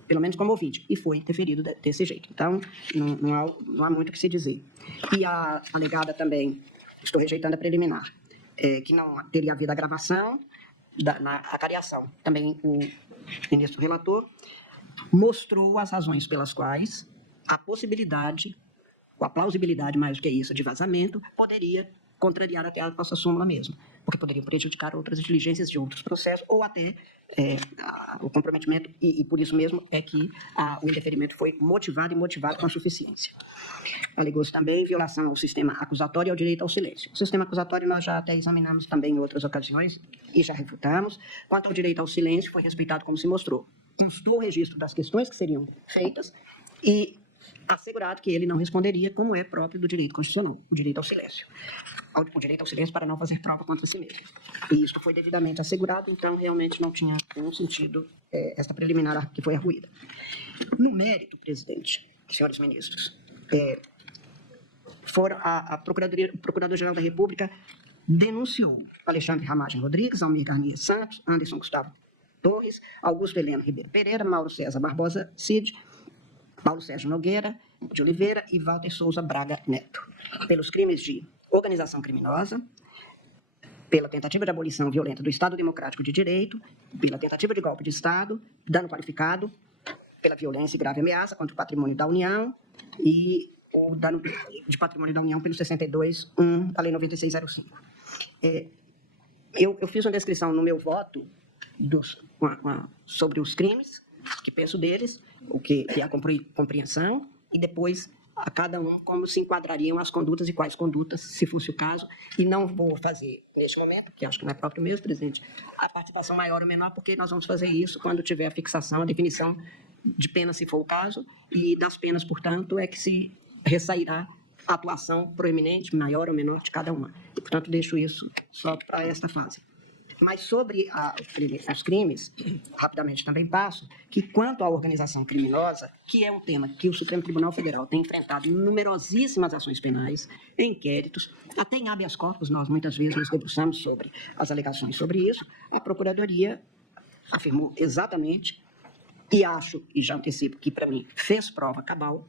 pelo menos como ouvinte, e foi deferido desse jeito. Então, não há muito o que se dizer. E a alegada também, estou rejeitando a preliminar, que não teria havido a gravação, na acariação. Também o ministro relator mostrou as razões pelas quais a possibilidade, ou a plausibilidade, mais do que isso, de vazamento, poderia contrariar até a nossa súmula mesmo, porque poderia prejudicar outras diligências de outros processos, ou até o comprometimento, e por isso mesmo é que o indeferimento foi motivado com suficiência. Alegou-se também violação ao sistema acusatório e ao direito ao silêncio. O sistema acusatório nós já até examinamos também em outras ocasiões e já refutamos. Quanto ao direito ao silêncio, foi respeitado como se mostrou. Constou o registro das questões que seriam feitas e assegurado que ele não responderia como é próprio do direito constitucional, o direito ao silêncio. O direito ao silêncio para não fazer prova contra si mesmo. E isso foi devidamente assegurado, então realmente não tinha nenhum sentido esta preliminar que foi arruída. No mérito, presidente, senhores ministros, o Procurador-Geral da República denunciou Alexandre Ramagem Rodrigues, Almir Garnier Santos, Anderson Gustavo Torres, Augusto Heleno Ribeiro Pereira, Mauro César Barbosa Cid, Paulo Sérgio Nogueira de Oliveira e Walter Souza Braga Neto, pelos crimes de organização criminosa, pela tentativa de abolição violenta do Estado Democrático de Direito, pela tentativa de golpe de Estado, dano qualificado, pela violência e grave ameaça contra o patrimônio da União e o dano de patrimônio da União pelo 62.1 da Lei 9605. Eu fiz uma descrição no meu voto sobre os crimes, que penso deles, o que é a compreensão, e depois a cada um como se enquadrariam as condutas e quais condutas, se fosse o caso, e não vou fazer neste momento, porque acho que não é próprio mesmo, presidente, a participação maior ou menor, porque nós vamos fazer isso quando tiver a fixação, a definição de pena, se for o caso, e das penas, portanto, é que se ressairá a atuação proeminente, maior ou menor de cada uma. E, portanto, deixo isso só para esta fase. Mas sobre os crimes, rapidamente também passo, que quanto à organização criminosa, que é um tema que o Supremo Tribunal Federal tem enfrentado em numerosíssimas ações penais, inquéritos, até em habeas corpus, nós muitas vezes nos debruçamos sobre as alegações sobre isso, a Procuradoria afirmou exatamente, e acho, e já antecipo, que para mim fez prova cabal,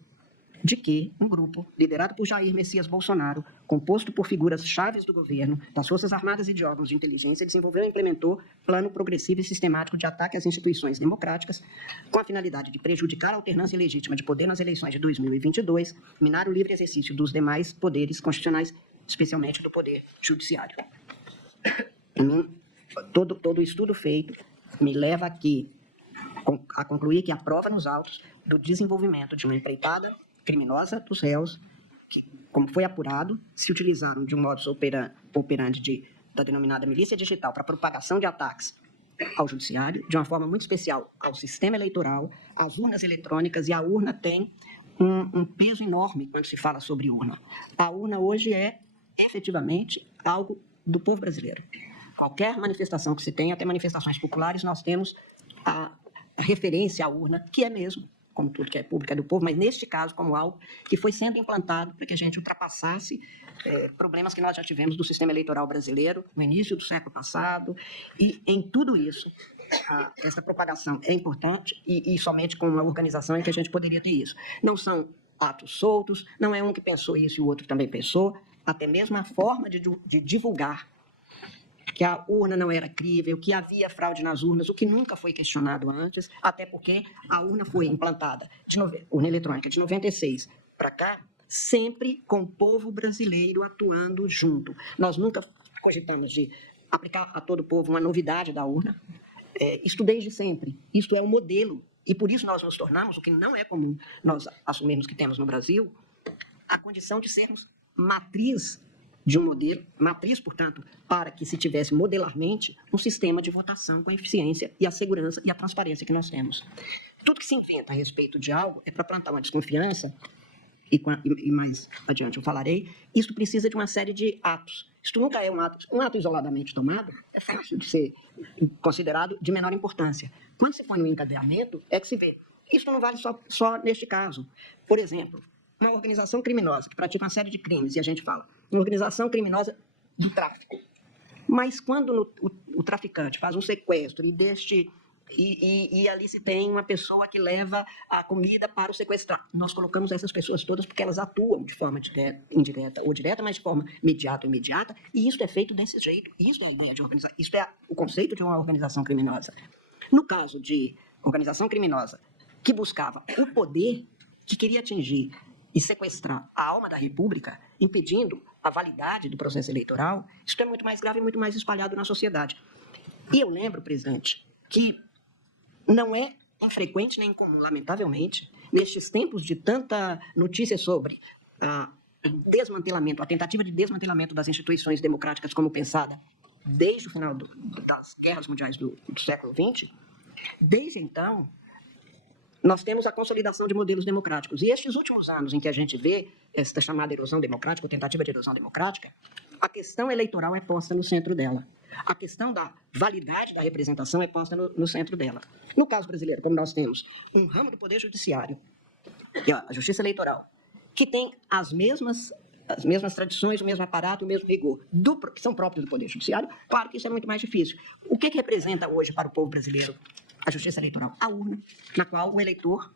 de que um grupo liderado por Jair Messias Bolsonaro, composto por figuras chaves do governo, das Forças Armadas e de órgãos de inteligência, desenvolveu e implementou plano progressivo e sistemático de ataque às instituições democráticas, com a finalidade de prejudicar a alternância legítima de poder nas eleições de 2022, minar o livre exercício dos demais poderes constitucionais, especialmente do poder judiciário. Todo o estudo feito me leva aqui a concluir que há prova nos autos do desenvolvimento de uma empreitada criminosa dos réus, que, como foi apurado, se utilizaram de um modus operandi da denominada milícia digital para propagação de ataques ao judiciário, de uma forma muito especial ao sistema eleitoral, às urnas eletrônicas, e a urna tem um peso enorme quando se fala sobre urna. A urna hoje é, efetivamente, algo do povo brasileiro. Qualquer manifestação que se tenha, até manifestações populares, nós temos a referência à urna, que é mesmo, como tudo que é público, é do povo, mas neste caso como algo que foi sendo implantado para que a gente ultrapassasse problemas que nós já tivemos do sistema eleitoral brasileiro no início do século passado, e em tudo isso, essa propagação é importante e somente com uma organização é que a gente poderia ter isso. Não são atos soltos, não é um que pensou isso e o outro também pensou, até mesmo a forma de divulgar que a urna não era crível, que havia fraude nas urnas, o que nunca foi questionado antes, até porque a urna foi implantada, urna eletrônica, de 96 para cá, sempre com o povo brasileiro atuando junto. Nós nunca cogitamos de aplicar a todo o povo uma novidade da urna. Isto desde sempre. Isto é um modelo. E por isso nós nos tornamos, o que não é comum nós assumirmos que temos no Brasil, a condição de sermos matriz de um modelo, matriz, portanto, para que se tivesse modelarmente um sistema de votação com a eficiência e a segurança e a transparência que nós temos. Tudo que se inventa a respeito de algo é para plantar uma desconfiança, e mais adiante eu falarei, isso precisa de uma série de atos. Isto nunca é um ato isoladamente tomado, é fácil de ser considerado de menor importância. Quando se põe no encadeamento, é que se vê. Isso não vale só neste caso. Por exemplo, uma organização criminosa que pratica uma série de crimes, e a gente fala, uma organização criminosa do tráfico. Mas quando o traficante faz um sequestro e ali se tem uma pessoa que leva a comida para o sequestrado, nós colocamos essas pessoas todas porque elas atuam de forma indireta ou direta, mas de forma mediata ou imediata, e isso é feito desse jeito. Isso é a ideia de organização, isso é o conceito de uma organização criminosa. No caso de organização criminosa que buscava o poder, que queria atingir e sequestrar a alma da República, impedindo a validade do processo eleitoral, isso é muito mais grave e muito mais espalhado na sociedade. E eu lembro, presidente, que não é infrequente nem incomum, lamentavelmente, nestes tempos de tanta notícia sobre desmantelamento, a tentativa de desmantelamento das instituições democráticas como pensada desde o final das guerras mundiais do século XX, desde então, nós temos a consolidação de modelos democráticos. E estes últimos anos em que a gente vê esta chamada erosão democrática, ou tentativa de erosão democrática, a questão eleitoral é posta no centro dela. A questão da validade da representação é posta no centro dela. No caso brasileiro, como nós temos um ramo do Poder Judiciário, que é a Justiça Eleitoral, que tem as mesmas tradições, o mesmo aparato, o mesmo rigor, que são próprios do Poder Judiciário, claro que isso é muito mais difícil. O que representa hoje para o povo brasileiro a Justiça Eleitoral? A urna, na qual o eleitor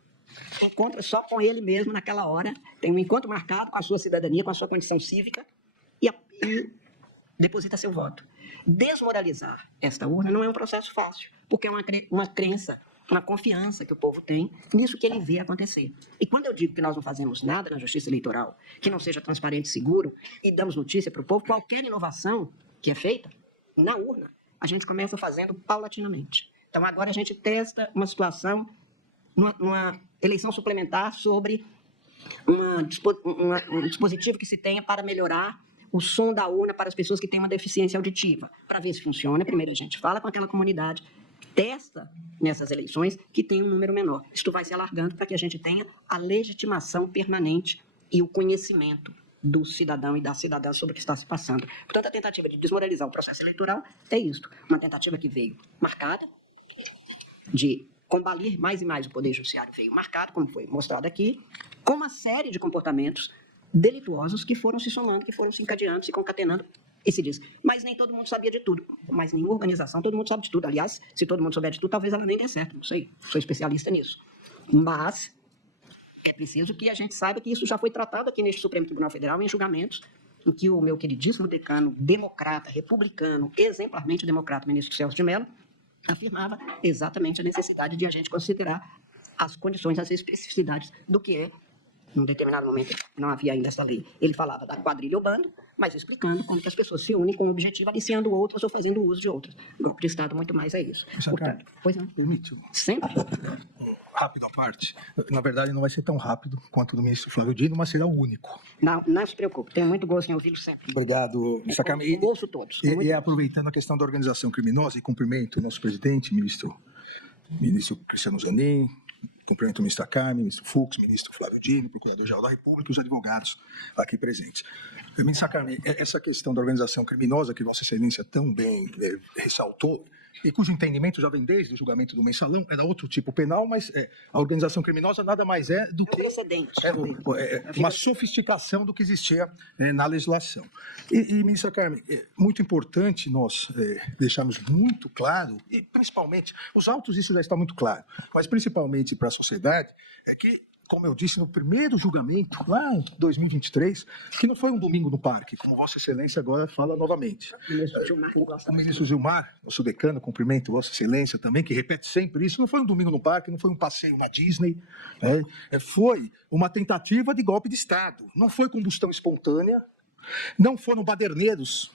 encontra só com ele mesmo naquela hora, tem um encontro marcado com a sua cidadania, com a sua condição cívica e deposita seu voto. Desmoralizar esta urna não é um processo fácil, porque é uma crença, uma confiança que o povo tem nisso que ele vê acontecer. E quando eu digo que nós não fazemos nada na Justiça Eleitoral que não seja transparente e seguro e damos notícia para o povo, qualquer inovação que é feita na urna, a gente começa fazendo paulatinamente. Então, agora a gente testa uma situação, numa eleição suplementar sobre um dispositivo que se tenha para melhorar o som da urna para as pessoas que têm uma deficiência auditiva. Para ver se funciona, primeiro a gente fala com aquela comunidade, testa nessas eleições que tem um número menor. Isto vai se alargando para que a gente tenha a legitimação permanente e o conhecimento do cidadão e da cidadã sobre o que está se passando. Portanto, a tentativa de desmoralizar o processo eleitoral é isto, uma tentativa que veio marcada de combalir mais e mais o Poder Judiciário, veio marcado, como foi mostrado aqui, com uma série de comportamentos delituosos que foram se somando, que foram se encadeando, se concatenando, e se diz, mas nem todo mundo sabia de tudo, mas nenhuma organização, todo mundo sabe de tudo. Aliás, se todo mundo souber de tudo, talvez ela nem dê certo, não sei, sou especialista nisso. Mas é preciso que a gente saiba que isso já foi tratado aqui neste Supremo Tribunal Federal em julgamentos em que o meu queridíssimo decano, democrata, republicano, exemplarmente democrata, ministro Celso de Mello, afirmava exatamente a necessidade de a gente considerar as condições, as especificidades do que é, num determinado momento, não havia ainda essa lei. Ele falava da quadrilha ou bando, mas explicando como que as pessoas se unem com o objetivo, aliciando outras ou fazendo uso de outras. Golpe de Estado muito mais é isso. Portanto, pois não. Permite? Sempre. Rápido à parte. Na verdade, não vai ser tão rápido quanto o do ministro Flávio Dino, mas será o único. Não se preocupe, tenho muito gosto em ouvi-lo sempre. Obrigado, ministro Carmen. Ouço todos. E aproveitando a questão da organização criminosa, e cumprimento o nosso presidente, ministro Cristiano Zanin, cumprimento o ministro Carmen, ministro Fux, ministro Flávio Dino, procurador-geral da República e os advogados aqui presentes. Ministro Carmen, essa questão da organização criminosa que Vossa Excelência tão bem ressaltou, e cujo entendimento já vem desde o julgamento do Mensalão, era outro tipo penal, mas a organização criminosa nada mais é do que uma sofisticação do que existia na legislação. E ministra Carmen, é muito importante nós deixarmos muito claro, e principalmente, os autos isso já está muito claro, mas principalmente para a sociedade, é que, como eu disse no primeiro julgamento, lá em 2023, que não foi um domingo no parque, como Vossa Excelência agora fala novamente. O ministro Gilmar, nosso decano, cumprimento Vossa Excelência também, que repete sempre isso, não foi um domingo no parque, não foi um passeio na Disney, foi uma tentativa de golpe de Estado, não foi combustão espontânea, não foram baderneiros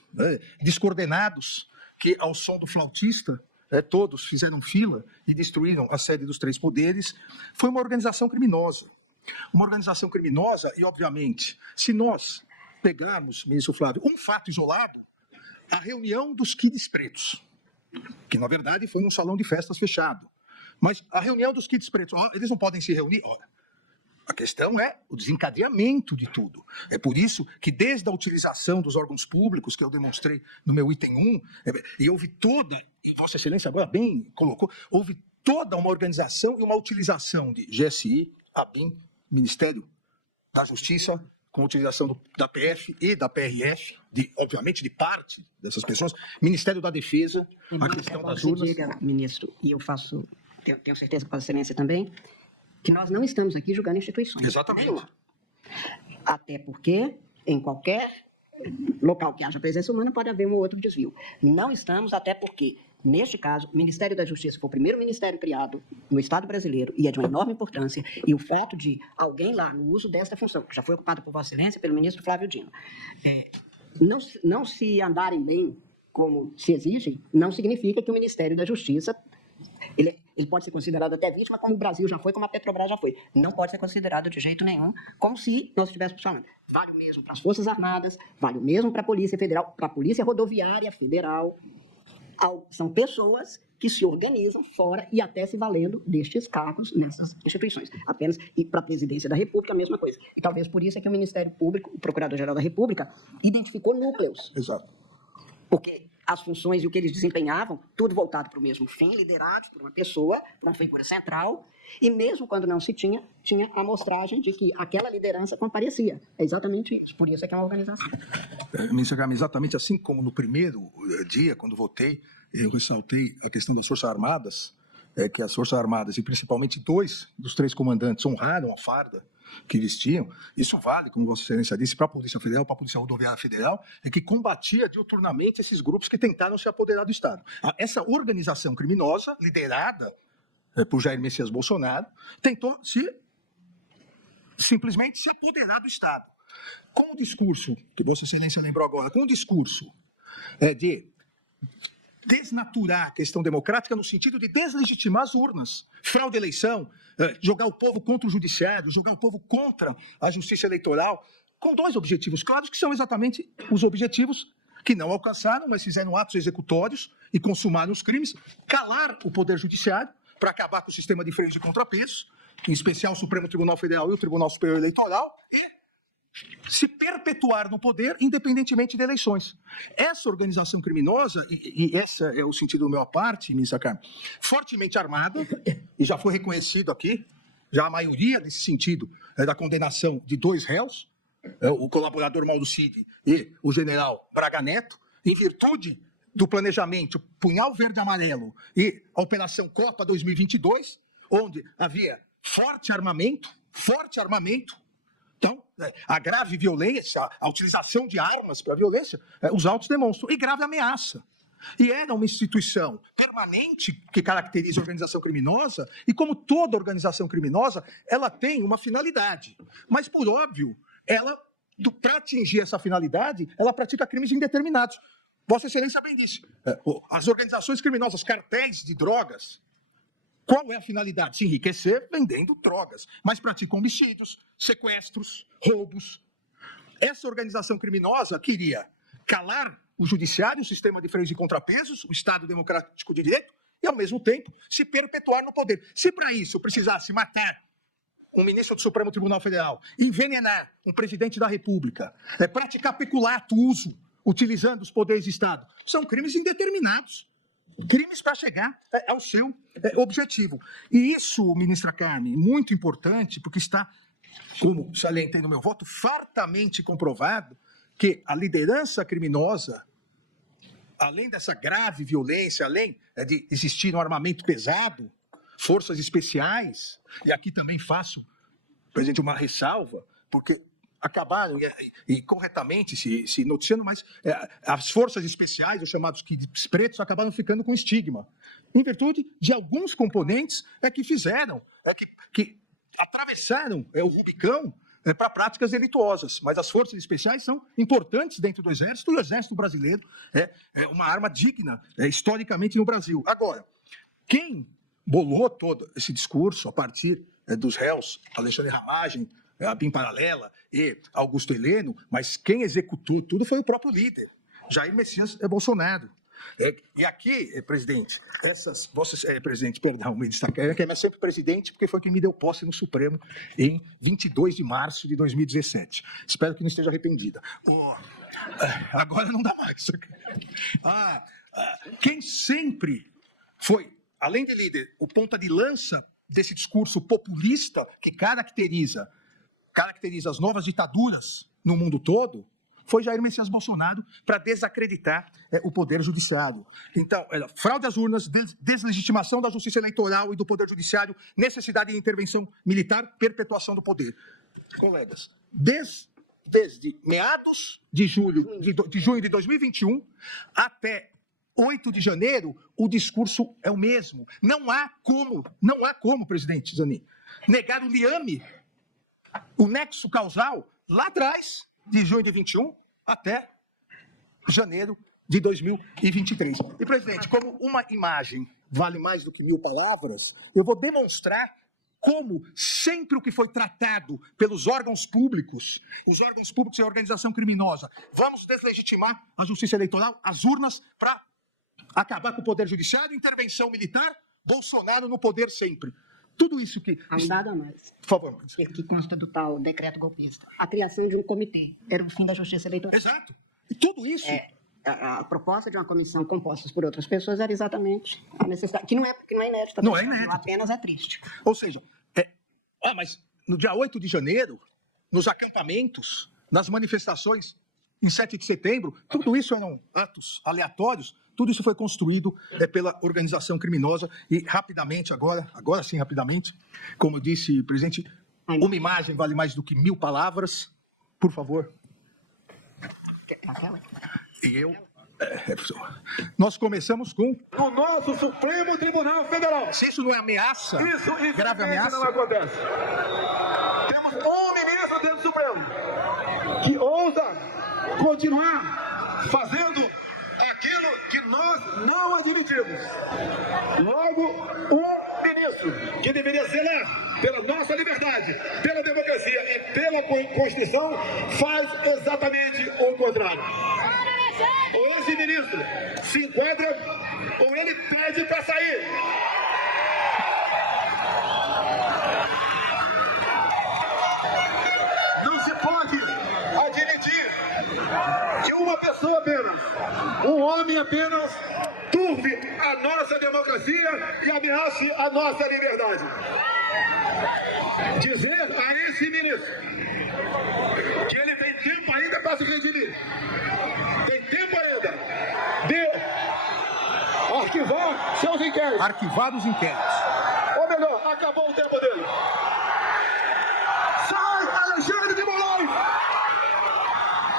descoordenados que, ao som do flautista, todos fizeram fila e destruíram a sede dos três poderes. Foi uma organização criminosa. Uma organização criminosa e, obviamente, se nós pegarmos, ministro Flávio, um fato isolado, a reunião dos kids pretos, que, na verdade, foi num salão de festas fechado. Mas a reunião dos kids pretos, eles não podem se reunir? Ora, a questão é o desencadeamento de tudo. É por isso que, desde a utilização dos órgãos públicos, que eu demonstrei no meu item 1, e houve toda, e Vossa Excelência agora bem colocou, houve toda uma organização e uma utilização de GSI, ABIN, Ministério da Justiça, com a utilização da PF e da PRF, obviamente de parte dessas pessoas, Ministério da Defesa, a questão das urnas. Diga, ministro, e eu tenho certeza que Vossa Excelência também, que nós não estamos aqui julgando instituições. Exatamente. Nenhuma. Até porque, em qualquer local que haja presença humana, pode haver um ou outro desvio. Não estamos, até porque, neste caso, o Ministério da Justiça foi o primeiro ministério criado no Estado brasileiro e é de uma enorme importância, e o fato de alguém lá, no uso desta função, que já foi ocupado por Vossa Excelência, pelo ministro Flávio Dino, não se andarem bem como se exige, não significa que o Ministério da Justiça ele pode ser considerado até vítima, como o Brasil já foi, como a Petrobras já foi. Não pode ser considerado de jeito nenhum, como se nós estivéssemos falando. Vale o mesmo para as Forças Armadas, vale o mesmo para a Polícia Federal, para a Polícia Rodoviária Federal. São pessoas que se organizam fora e até se valendo destes cargos nessas instituições. Apenas, e para a Presidência da República, a mesma coisa. E talvez por isso é que o Ministério Público, o Procurador-Geral da República, identificou núcleos. Exato. Porque as funções e o que eles desempenhavam, tudo voltado para o mesmo fim, liderados por uma pessoa, por uma figura central, e mesmo quando não se tinha a amostragem de que aquela liderança comparecia. É exatamente isso, por isso é que é uma organização. Ministro Carmen, exatamente assim como no primeiro dia, quando votei, eu ressaltei a questão das Forças Armadas, que as Forças Armadas, e principalmente 2 dos 3 comandantes, honraram a farda que vestiam. Isso vale, como Vossa Excelência disse, para a Polícia Federal, para a Polícia Rodoviária Federal, que combatia diuturnamente esses grupos que tentaram se apoderar do Estado. Essa organização criminosa, liderada por Jair Messias Bolsonaro, tentou simplesmente se apoderar do Estado. Com o discurso, que Vossa Excelência lembrou agora, com o discurso de desnaturar a questão democrática no sentido de deslegitimar as urnas, fraude à eleição, jogar o povo contra o judiciário, jogar o povo contra a justiça eleitoral, com dois objetivos claros, que são exatamente os objetivos que não alcançaram, mas fizeram atos executórios e consumaram os crimes, calar o Poder Judiciário para acabar com o sistema de freios e contrapesos, em especial o Supremo Tribunal Federal e o Tribunal Superior Eleitoral, e se perpetuar no poder, independentemente de eleições. Essa organização criminosa, e esse é o sentido do meu parte, ministra Carmen, fortemente armada, e já foi reconhecido aqui, já a maioria nesse sentido da condenação de 2 réus, o colaborador Mauro Cid e o general Braga Neto, em virtude do planejamento Punhal Verde e Amarelo e a Operação Copa 2022, onde havia forte armamento. Então, a grave violência, a utilização de armas para a violência, os autos demonstram, e grave ameaça. E era uma instituição permanente que caracteriza a organização criminosa, e como toda organização criminosa, ela tem uma finalidade. Mas, por óbvio, para atingir essa finalidade, ela pratica crimes indeterminados. Vossa Excelência bem disse, as organizações criminosas, cartéis de drogas, qual é a finalidade? Se enriquecer vendendo drogas, mas praticam homicídios, sequestros, roubos. Essa organização criminosa queria calar o judiciário, o sistema de freios e contrapesos, o Estado Democrático de Direito, e, ao mesmo tempo, se perpetuar no poder. Se para isso precisasse matar um ministro do Supremo Tribunal Federal, envenenar um presidente da República, praticar peculato uso, utilizando os poderes de Estado, são crimes indeterminados. Crimes para chegar ao seu objetivo. E isso, ministra Carmen, muito importante, porque está, como salientei no meu voto, fartamente comprovado que a liderança criminosa, além dessa grave violência, além de existir um armamento pesado, forças especiais, e aqui também faço, presidente, uma ressalva, porque acabaram, e corretamente se noticiando, mas as forças especiais, os chamados kits pretos, acabaram ficando com estigma, em virtude de alguns componentes que fizeram, que atravessaram o Rubicão para práticas delituosas. Mas as forças especiais são importantes dentro do Exército, e o Exército brasileiro é uma arma digna historicamente no Brasil. Agora, quem bolou todo esse discurso a partir dos réus Alexandre Ramagem, a BIM Paralela e Augusto Heleno, mas quem executou tudo foi o próprio líder, Jair Messias Bolsonaro. E aqui, presidente, ministra Carmen, que é sempre presidente, porque foi quem me deu posse no Supremo em 22 de março de 2017. Espero que não esteja arrependida. Agora não dá mais. Quem sempre foi, além de líder, o ponta de lança desse discurso populista que caracteriza as novas ditaduras no mundo todo, foi Jair Messias Bolsonaro para desacreditar o Poder Judiciário. Então, fraude às urnas, deslegitimação da Justiça Eleitoral e do Poder Judiciário, necessidade de intervenção militar, perpetuação do poder. Colegas, desde meados de junho de 2021 até 8 de janeiro, o discurso é o mesmo. Não há como, presidente Zanin, negar o liame, o nexo causal, lá atrás, de junho de 21 até janeiro de 2023. E, presidente, como uma imagem vale mais do que 1000 palavras, eu vou demonstrar como sempre o que foi tratado pelos órgãos públicos, os órgãos públicos e a organização criminosa, vamos deslegitimar a justiça eleitoral, as urnas, para acabar com o Poder Judiciário, intervenção militar, Bolsonaro no poder sempre. Tudo isso que... Há um dado a mais. Por favor. Que consta do tal decreto golpista. A criação de um comitê era o fim da justiça eleitoral. Exato. E tudo isso... A proposta de uma comissão composta por outras pessoas era exatamente a necessidade, que não é inédita. Não é inédito. Apenas é triste. Ou seja, mas no dia 8 de janeiro, nos acampamentos, nas manifestações, em 7 de setembro, tudo isso eram atos aleatórios, tudo isso foi construído pela organização criminosa e rapidamente, agora sim, rapidamente, como eu disse, presidente, uma imagem vale mais do que 1000 palavras, por favor. E eu... nós começamos com... O nosso Supremo Tribunal Federal. Se isso não é ameaça, Isso grave ameaça... não acontece. Temos um ministro dentro do Supremo que ousa continuar fazendo aquilo que nós não admitimos. Logo, o ministro, que deveria zelar pela nossa liberdade, pela democracia e pela Constituição, faz exatamente o contrário. Ou esse ministro se enquadra, ou ele pede para sair. Não se pode admitir que uma pessoa apenas, um homem apenas, turve a nossa democracia e ameace a nossa liberdade. Dizer a esse ministro que ele tem tempo ainda para se redimir, tem tempo ainda de arquivar seus inquéritos. Arquivar os inquéritos. Ou melhor, acabou o tempo dele. Sai, Alexandre de Moraes!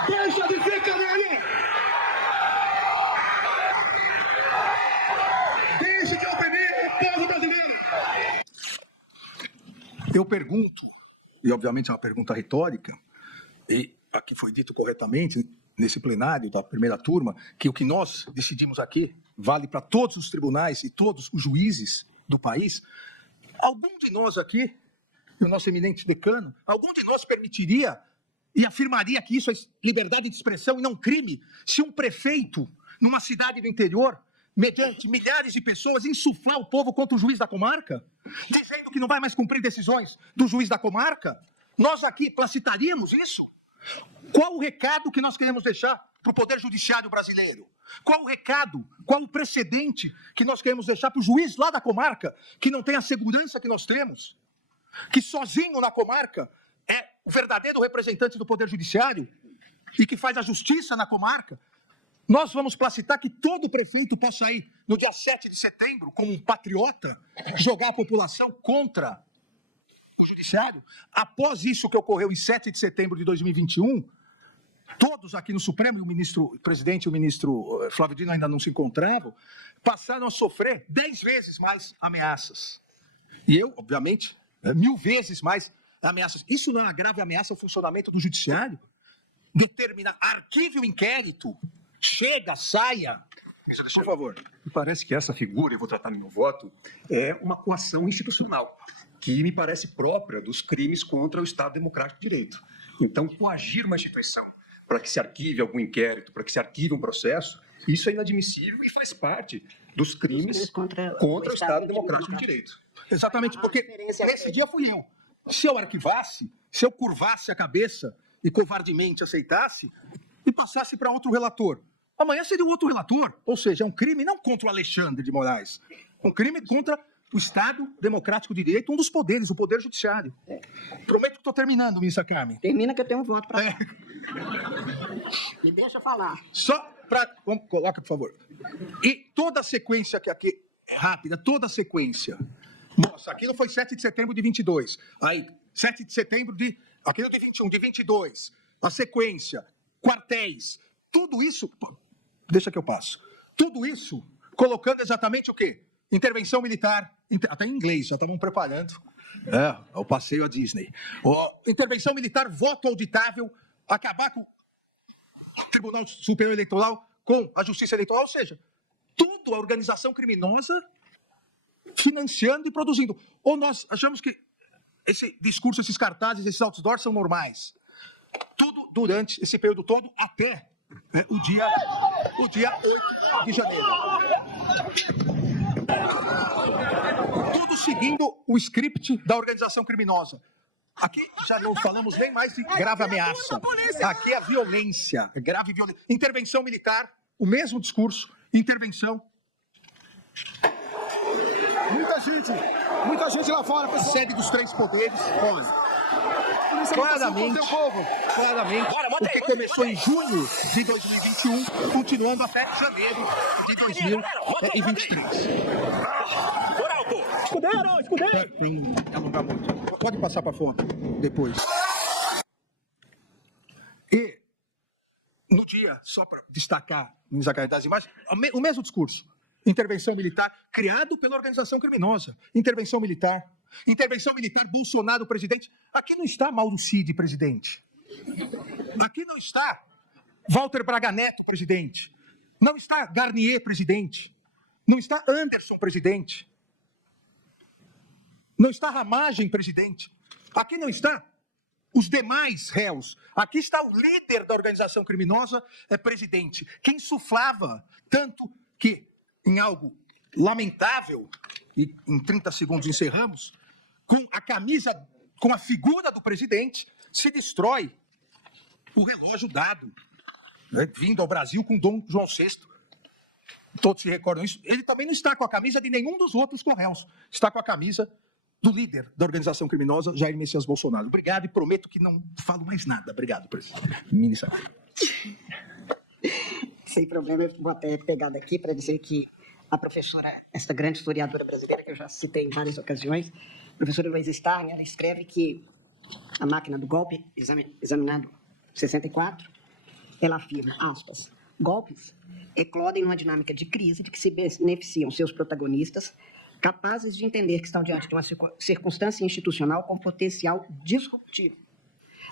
Deixa de ser canalha! Deixe de oprimir o povo brasileiro! Eu pergunto, e obviamente é uma pergunta retórica, e aqui foi dito corretamente nesse plenário da primeira turma, que o que nós decidimos aqui vale para todos os tribunais e todos os juízes do país. Algum de nós aqui, o nosso eminente decano, algum de nós permitiria e afirmaria que isso é liberdade de expressão e não crime, se um prefeito, numa cidade do interior, mediante milhares de pessoas, insuflar o povo contra o juiz da comarca, dizendo que não vai mais cumprir decisões do juiz da comarca? Nós aqui placitaríamos isso? Qual o recado que nós queremos deixar para o Poder Judiciário brasileiro? Qual o recado, qual o precedente que nós queremos deixar para o juiz lá da comarca, que não tem a segurança que nós temos, que sozinho na comarca é o verdadeiro representante do Poder Judiciário e que faz a justiça na comarca? Nós vamos placitar que todo prefeito possa ir, no dia 7 de setembro, como um patriota, jogar a população contra o Judiciário? Após isso que ocorreu em 7 de setembro de 2021, todos aqui no Supremo, e o presidente e o ministro Flávio Dino ainda não se encontravam, passaram a sofrer 10 vezes mais ameaças. E eu, obviamente, 1000 vezes mais ameaças. Isso não é uma grave ameaça ao funcionamento do Judiciário? Determinar, arquive o inquérito, chega, saia. Por favor. Me parece que essa figura, eu vou tratar no meu voto, é uma coação institucional, que me parece própria dos crimes contra o Estado Democrático de Direito. Então, coagir uma instituição para que se arquive algum inquérito, para que se arquive um processo, isso é inadmissível e faz parte dos crimes contra o Estado Democrático de Direito. Exatamente, porque esse dia fui eu. Se eu arquivasse, se eu curvasse a cabeça e covardemente aceitasse e passasse para outro relator, amanhã seria o outro relator. Ou seja, é um crime não contra o Alexandre de Moraes, um crime contra o Estado Democrático de Direito, um dos poderes, o Poder Judiciário. Prometo que estou terminando, ministra Carmen. Termina que eu tenho um voto para... Me deixa falar. Só para... Coloca, por favor. E toda a sequência que aqui é rápida, toda a sequência. Nossa, aquilo foi 7 de setembro de 22. Aí, 7 de setembro de... Aquilo de 21, de 22. A sequência, quartéis, tudo isso... Deixa que eu passo. Tudo isso colocando exatamente o quê? Intervenção militar, até em inglês, já estavam preparando o passeio à Disney. Intervenção militar, voto auditável, acabar com o Tribunal Superior Eleitoral, com a Justiça Eleitoral, ou seja, tudo a organização criminosa financiando e produzindo. Ou nós achamos que esse discurso, esses cartazes, esses outdoors são normais. Tudo durante esse período todo, até o dia 8 de janeiro. Tudo seguindo o script da organização criminosa. Aqui já não falamos nem mais de grave ameaça. Aqui é violência, grave violência. Intervenção militar, o mesmo discurso, intervenção. Muita gente lá fora, pessoal. Sede dos três poderes, olha. Claramente, o que começou em junho de 2021, continuando até janeiro de 2023. Escudeiro! Para não alongar muito. Pode passar para fora depois. E no dia, só para destacar das imagens, o mesmo discurso. Intervenção militar, criado pela organização criminosa. Intervenção militar, Bolsonaro, presidente. Aqui não está Mauro Cid, presidente. Aqui não está Walter Braga Neto, presidente. Não está Garnier presidente. Não está Anderson presidente. Não está Ramagem presidente. Aqui não está os demais réus. Aqui está o líder da organização criminosa, presidente. Quem insuflava tanto que, em algo lamentável, e em 30 segundos encerramos, com a camisa, com a figura do presidente, se destrói o relógio dado, né, vindo ao Brasil com Dom João VI. Todos se recordam isso. Ele também não está com a camisa de nenhum dos outros réus. Está com a camisa do líder da organização criminosa, Jair Messias Bolsonaro. Obrigado e prometo que não falo mais nada. Obrigado, presidente. Ministro. Sem problema, eu vou até pegar daqui para dizer que a professora, essa grande historiadora brasileira, que eu já citei em várias ocasiões, a professora Luísa Starling, ela escreve que a máquina do golpe, examinando 64, ela afirma, aspas, golpes eclodem numa dinâmica de crise de que se beneficiam seus protagonistas, capazes de entender que estão diante de uma circunstância institucional com potencial disruptivo,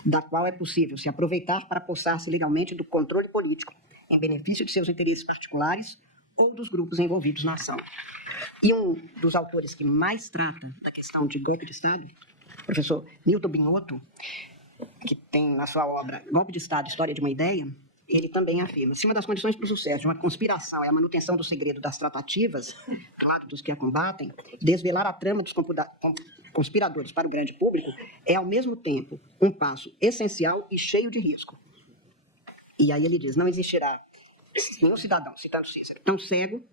da qual é possível se aproveitar para apossar-se legalmente do controle político, em benefício de seus interesses particulares ou dos grupos envolvidos na ação. E um dos autores que mais trata da questão de golpe de Estado, o professor Milton Binotto, que tem na sua obra Golpe de Estado, História de uma Ideia, ele também afirma, se uma das condições para o sucesso de uma conspiração é a manutenção do segredo das tratativas, do lado dos que a combatem, desvelar a trama dos conspiradores para o grande público é, ao mesmo tempo, um passo essencial e cheio de risco. E aí ele diz, não existirá nenhum cidadão, citando Cícero, tão cego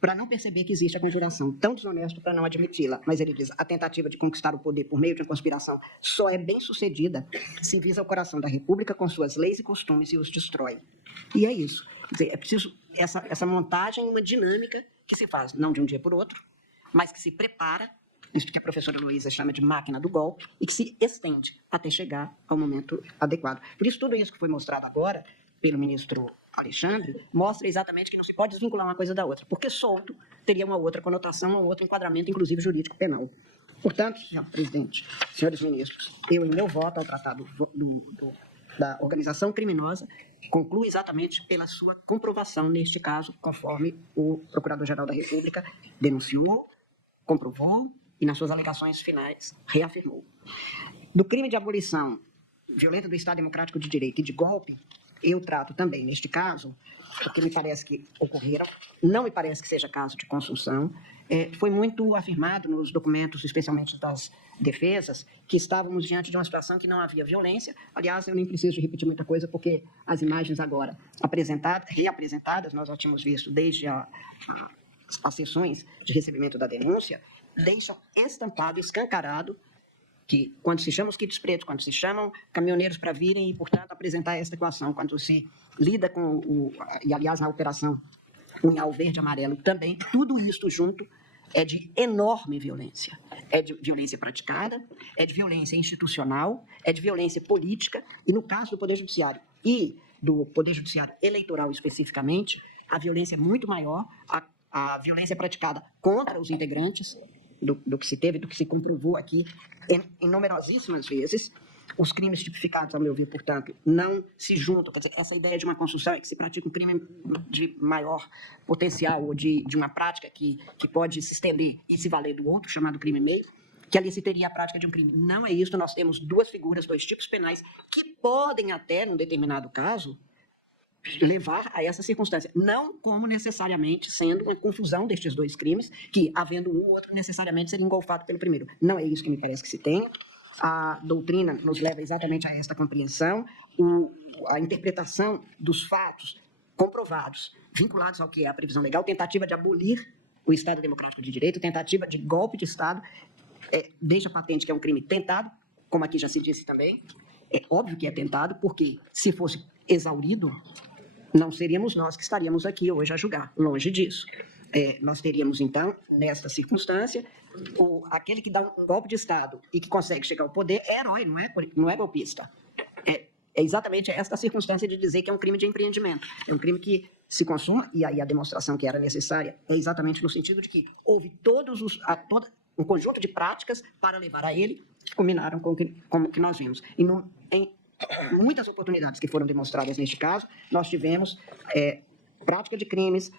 para não perceber que existe a conjuração, tão desonesto para não admiti-la. Mas ele diz, a tentativa de conquistar o poder por meio de uma conspiração só é bem sucedida se visa o coração da República com suas leis e costumes e os destrói. E é isso. Quer dizer, é preciso essa montagem, uma dinâmica que se faz, não de um dia por outro, mas que se prepara, isso que a professora Luísa chama de máquina do golpe, e que se estende até chegar ao momento adequado. Por isso, tudo isso que foi mostrado agora pelo ministro Alexandre, mostra exatamente que não se pode desvincular uma coisa da outra, porque solto teria uma outra conotação, um outro enquadramento, inclusive jurídico penal. Portanto, senhor presidente, senhores ministros, eu, em meu voto ao tratado da organização criminosa, concluo exatamente pela sua comprovação, neste caso, conforme o Procurador-Geral da República denunciou, comprovou e, nas suas alegações finais, reafirmou. Do crime de abolição violenta do Estado Democrático de Direito e de golpe, eu trato também, neste caso, porque me parece que ocorreram, não me parece que seja caso de consunção, foi muito afirmado nos documentos, especialmente das defesas, que estávamos diante de uma situação que não havia violência. Aliás, eu nem preciso repetir muita coisa, porque as imagens agora reapresentadas, nós já tínhamos visto desde as sessões de recebimento da denúncia, deixam estampado, escancarado, que quando se chamam os kits pretos, quando se chamam caminhoneiros para virem e, portanto, apresentar essa equação, quando se lida com e aliás na operação Punhal Verde e Amarelo também, tudo isso junto é de enorme violência. É de violência praticada, é de violência institucional, é de violência política, e no caso do Poder Judiciário e do Poder Judiciário eleitoral especificamente, a violência é muito maior, a violência praticada contra os integrantes do que se teve, do que se comprovou aqui, em numerosíssimas vezes. Os crimes tipificados, ao meu ver, portanto, não se juntam. Quer dizer, essa ideia de uma construção é que se pratica um crime de maior potencial ou de uma prática que pode se estender e se valer do outro, chamado crime meio, que ali se teria a prática de um crime. Não é isso, nós temos duas figuras, dois tipos penais, que podem até, num determinado caso, levar a essa circunstância, não como necessariamente sendo uma confusão destes dois crimes, que, havendo um ou outro, necessariamente seria engolfado pelo primeiro. Não é isso que me parece que se tenha. A doutrina nos leva exatamente a esta compreensão, a interpretação dos fatos comprovados, vinculados ao que é a previsão legal, tentativa de abolir o Estado Democrático de Direito, tentativa de golpe de Estado, deixa patente que é um crime tentado, como aqui já se disse também. É óbvio que é tentado, porque se fosse exaurido, não seríamos nós que estaríamos aqui hoje a julgar, longe disso. Nós teríamos, então, nesta circunstância, aquele que dá um golpe de Estado e que consegue chegar ao poder é herói, não é golpista. É exatamente esta circunstância de dizer que é um crime de empreendimento. É um crime que se consuma, e aí a demonstração que era necessária é exatamente no sentido de que houve todo um conjunto de práticas para levar a ele, que culminaram com o que nós vimos. Em muitas oportunidades que foram demonstradas neste caso, nós tivemos prática de crimes,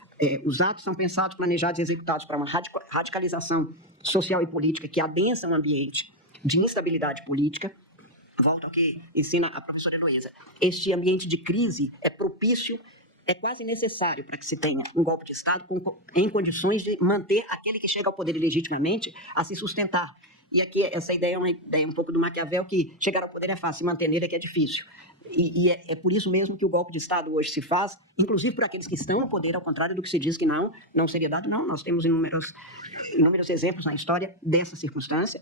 os atos são pensados, planejados e executados para uma radicalização social e política que adensa um ambiente de instabilidade política. Volto ao que ensina a professora Heloísa. Este ambiente de crise é propício, é quase necessário para que se tenha um golpe de Estado em condições de manter aquele que chega ao poder ilegitimamente a se sustentar. E aqui essa ideia é uma ideia um pouco do Maquiavel, que chegar ao poder é fácil, se manter nele é que é difícil. E é por isso mesmo que o golpe de Estado hoje se faz, inclusive por aqueles que estão no poder, ao contrário do que se diz que não seria dado. Não, nós temos inúmeros exemplos na história dessa circunstância.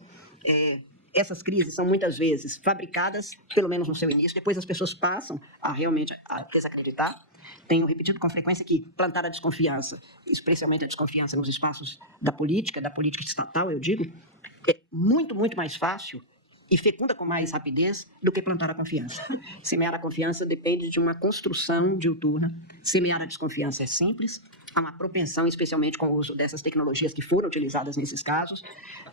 Essas crises são muitas vezes fabricadas, pelo menos no seu início, depois as pessoas passam a realmente a desacreditar. Tenho repetido com frequência que plantar a desconfiança, especialmente a desconfiança nos espaços da política estatal, eu digo, é muito, muito mais fácil e fecunda com mais rapidez do que plantar a confiança. Semear a confiança depende de uma construção diuturna. Semear a desconfiança é simples. Há uma propensão, especialmente com o uso dessas tecnologias que foram utilizadas nesses casos,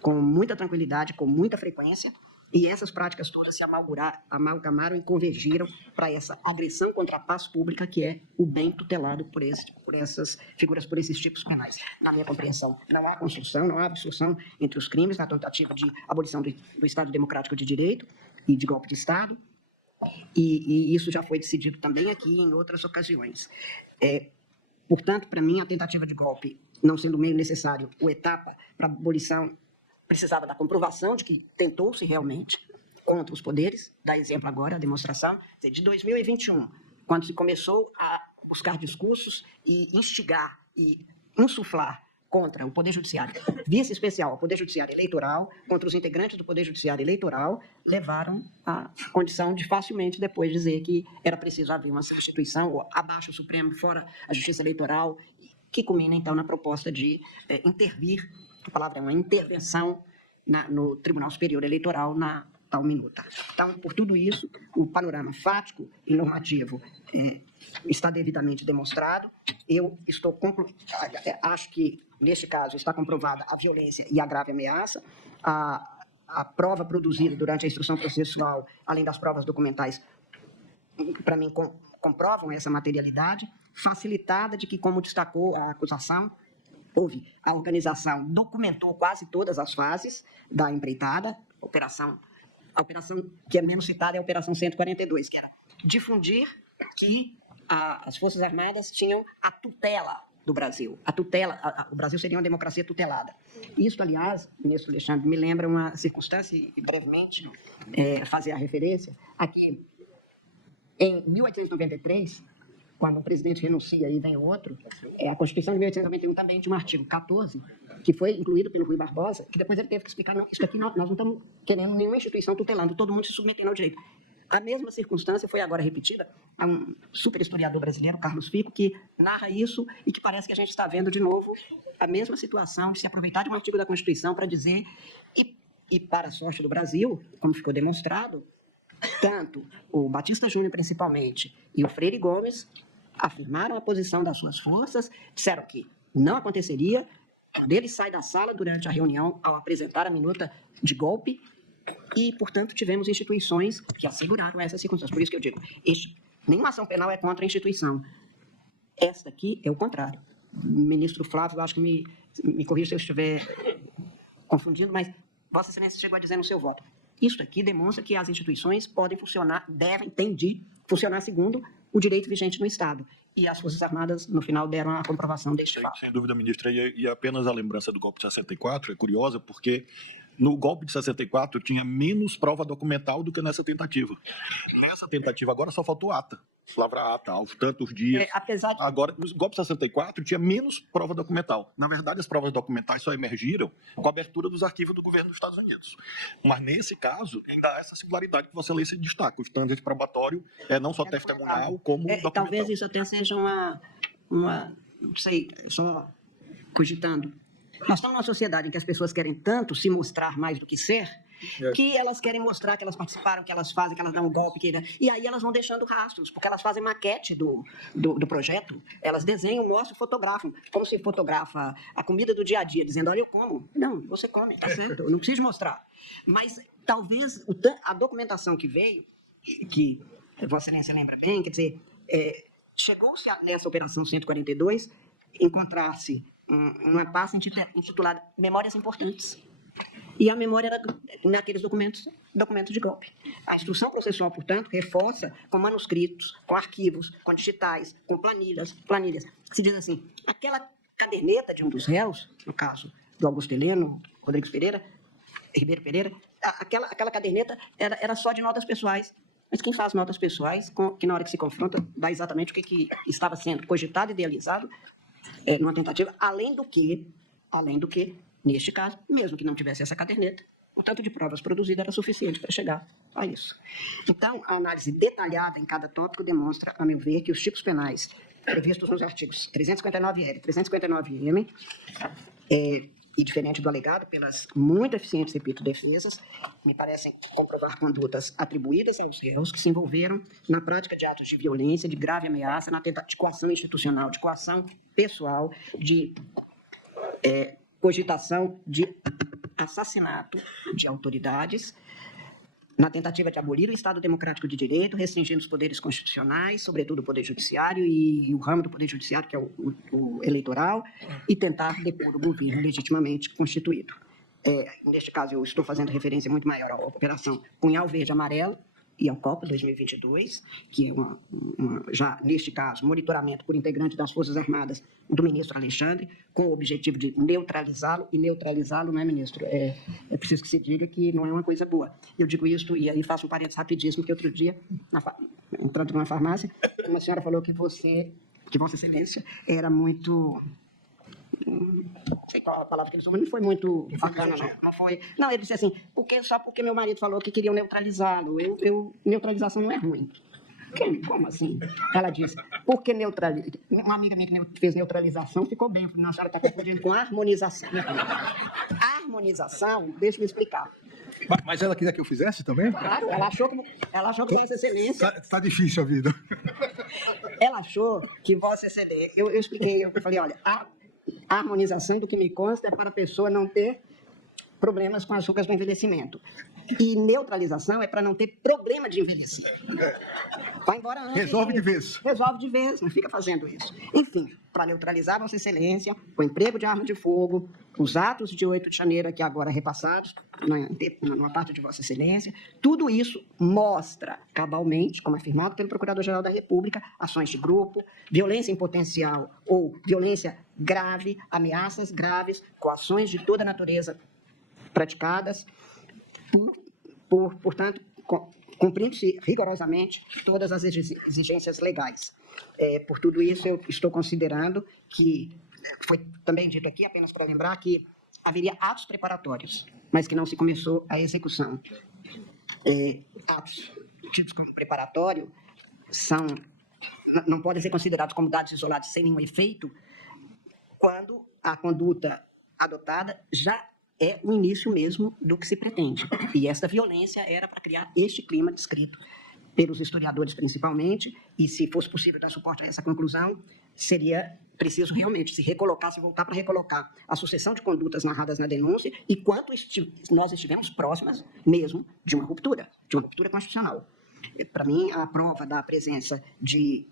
com muita tranquilidade, com muita frequência, e essas práticas todas se amalgamaram e convergiram para essa agressão contra a paz pública, que é o bem tutelado por essas figuras, por esses tipos penais. Na minha compreensão, não há construção, não há absorção entre os crimes na tentativa de abolição do Estado Democrático de Direito e de golpe de Estado, e isso já foi decidido também aqui em outras ocasiões. Portanto, para mim, a tentativa de golpe, não sendo o meio necessário, ou etapa para a abolição, precisava da comprovação de que tentou-se realmente contra os poderes. Dá exemplo agora, a demonstração de 2021, quando se começou a buscar discursos e instigar e insuflar contra o Poder Judiciário, vice especial ao Poder Judiciário Eleitoral, contra os integrantes do Poder Judiciário Eleitoral, levaram à condição de facilmente depois dizer que era preciso haver uma substituição, ou abaixo o Supremo, fora a Justiça Eleitoral, que culmina, então, na proposta de intervir, a palavra é uma intervenção no Tribunal Superior Eleitoral na tal minuta. Então, por tudo isso, o panorama fático e normativo está devidamente demonstrado. Eu acho que, neste caso, está comprovada a violência e a grave ameaça. A prova produzida durante a instrução processual, além das provas documentais, para mim, comprovam essa materialidade, facilitada de que, como destacou a acusação, a organização documentou quase todas as fases da empreitada. A operação que é menos citada é a Operação 142, que era difundir que as Forças Armadas tinham a tutela do Brasil. O Brasil seria uma democracia tutelada. Isso, aliás, ministro Alexandre, me lembra uma circunstância, e brevemente fazer a referência, aqui em 1893, quando um presidente renuncia e vem outro, a Constituição de 1891 também tinha um artigo 14, que foi incluído pelo Rui Barbosa, que depois ele teve que explicar, não, isso aqui nós não estamos querendo nenhuma instituição tutelando, todo mundo se submetendo ao direito. A mesma circunstância foi agora repetida a um super historiador brasileiro, Carlos Fico, que narra isso e que parece que a gente está vendo de novo a mesma situação de se aproveitar de um artigo da Constituição para dizer, e para a sorte do Brasil, como ficou demonstrado, tanto o Batista Júnior, principalmente, e o Freire Gomes afirmaram a posição das suas forças, disseram que não aconteceria, dele sai da sala durante a reunião ao apresentar a minuta de golpe e, portanto, tivemos instituições que asseguraram essas circunstâncias. Por isso que eu digo, nenhuma ação penal é contra a instituição. Esta aqui é o contrário. O ministro Flávio, eu acho que me corrija se eu estiver confundindo, mas Vossa Excelência chegou a dizer no seu voto. Isso aqui demonstra que as instituições podem funcionar, têm de funcionar segundo o direito vigente no Estado. E as Forças Armadas, no final, deram a comprovação deste fato. Sem dúvida, ministra. E apenas a lembrança do golpe de 64 é curiosa, porque no golpe de 64 tinha menos prova documental do que nessa tentativa. Nessa tentativa agora só faltou ata. Lavra ata, aos tantos dias. Agora, no golpe de 64 tinha menos prova documental. Na verdade, as provas documentais só emergiram com a abertura dos arquivos do governo dos Estados Unidos. Mas, nesse caso, ainda há essa singularidade que Vossa Excelência destaca. O standard probatório é não só testemunhal, como documental. Talvez isso até seja não sei, só cogitando. Nós estamos numa sociedade em que as pessoas querem tanto se mostrar mais do que ser, que elas querem mostrar que elas participaram, que elas fazem, que elas dão um golpe, e aí elas vão deixando rastros, porque elas fazem maquete do projeto, elas desenham, mostram, fotografam, como se fotografa a comida do dia a dia, dizendo, olha, eu como. Não, você come, tá certo, eu não preciso mostrar. Mas talvez a documentação que veio, que Vossa Excelência lembra bem, quer dizer, chegou-se nessa Operação 142 encontrar-se uma pasta intitulada Memórias Importantes. E a memória era naqueles documentos de golpe. A instrução processual, portanto, reforça com manuscritos, com arquivos, com digitais, com planilhas. Se diz assim, aquela caderneta de um dos réus, no caso do Augusto Heleno, Ribeiro Pereira, aquela caderneta era só de notas pessoais. Mas quem faz notas pessoais, que na hora que se confronta, dá exatamente o que estava sendo cogitado e idealizado numa tentativa, além do que, neste caso, mesmo que não tivesse essa caderneta, o tanto de provas produzidas era suficiente para chegar a isso. Então, a análise detalhada em cada tópico demonstra, a meu ver, que os tipos penais previstos nos artigos 359L e 359M, e diferente do alegado, pelas muito eficientes, repito, defesas, me parecem comprovar condutas atribuídas aos réus que se envolveram na prática de atos de violência, de grave ameaça, na tentativa de coação institucional, de coação pessoal, de cogitação de assassinato de autoridades, na tentativa de abolir o Estado Democrático de Direito, restringindo os poderes constitucionais, sobretudo o Poder Judiciário e o ramo do Poder Judiciário, que é o eleitoral, e tentar depor o governo legitimamente constituído. Neste caso, eu estou fazendo referência muito maior à Operação Punhal Verde Amarelo e ao Copa 2022, que é já, neste caso, monitoramento por integrante das Forças Armadas do ministro Alexandre, com o objetivo de neutralizá-lo, e neutralizá-lo, não é, ministro? É preciso que se diga que não é uma coisa boa. Eu digo isso, e aí faço um parênteses rapidíssimo, que outro dia, entrando numa farmácia, uma senhora falou que Vossa Excelência era muito... Não sei qual a palavra que ele usou, mas não foi muito bacana, não. Não, ele disse assim, só porque meu marido falou que queriam neutralizá-lo. Neutralização não é ruim. Como assim? Ela disse, porque uma amiga minha que fez neutralização ficou bem. A senhora está confundindo com harmonização. Harmonização, deixa eu me explicar. Mas ela queria que eu fizesse também? Claro, ela achou que Vossa Excelência... Tá difícil a vida. Ela achou que Vossa Excelência... Eu expliquei, eu falei, olha... A harmonização, do que me consta, é para a pessoa não ter problemas com as rugas do envelhecimento. E neutralização é para não ter problema de envelhecer. Vai embora antes. Resolve de vez. Resolve de vez, não fica fazendo isso. Enfim, para neutralizar Vossa Excelência, o emprego de arma de fogo, os atos de 8 de janeiro aqui agora repassados, numa parte de Vossa Excelência, tudo isso mostra cabalmente, como afirmado pelo Procurador-Geral da República, ações de grupo, violência em potencial ou violência grave, ameaças graves, coações de toda natureza praticadas, portanto, cumprindo-se rigorosamente todas as exigências legais. Por tudo isso, eu estou considerando que, foi também dito aqui, apenas para lembrar, que haveria atos preparatórios, mas que não se começou a execução. Atos tidos como preparatório não podem ser considerados como dados isolados sem nenhum efeito quando a conduta adotada já é o início mesmo do que se pretende. E essa violência era para criar este clima descrito pelos historiadores principalmente, e se fosse possível dar suporte a essa conclusão, seria preciso realmente se voltar para recolocar a sucessão de condutas narradas na denúncia e quanto nós estivemos próximas mesmo de uma ruptura constitucional. Para mim, a prova da presença de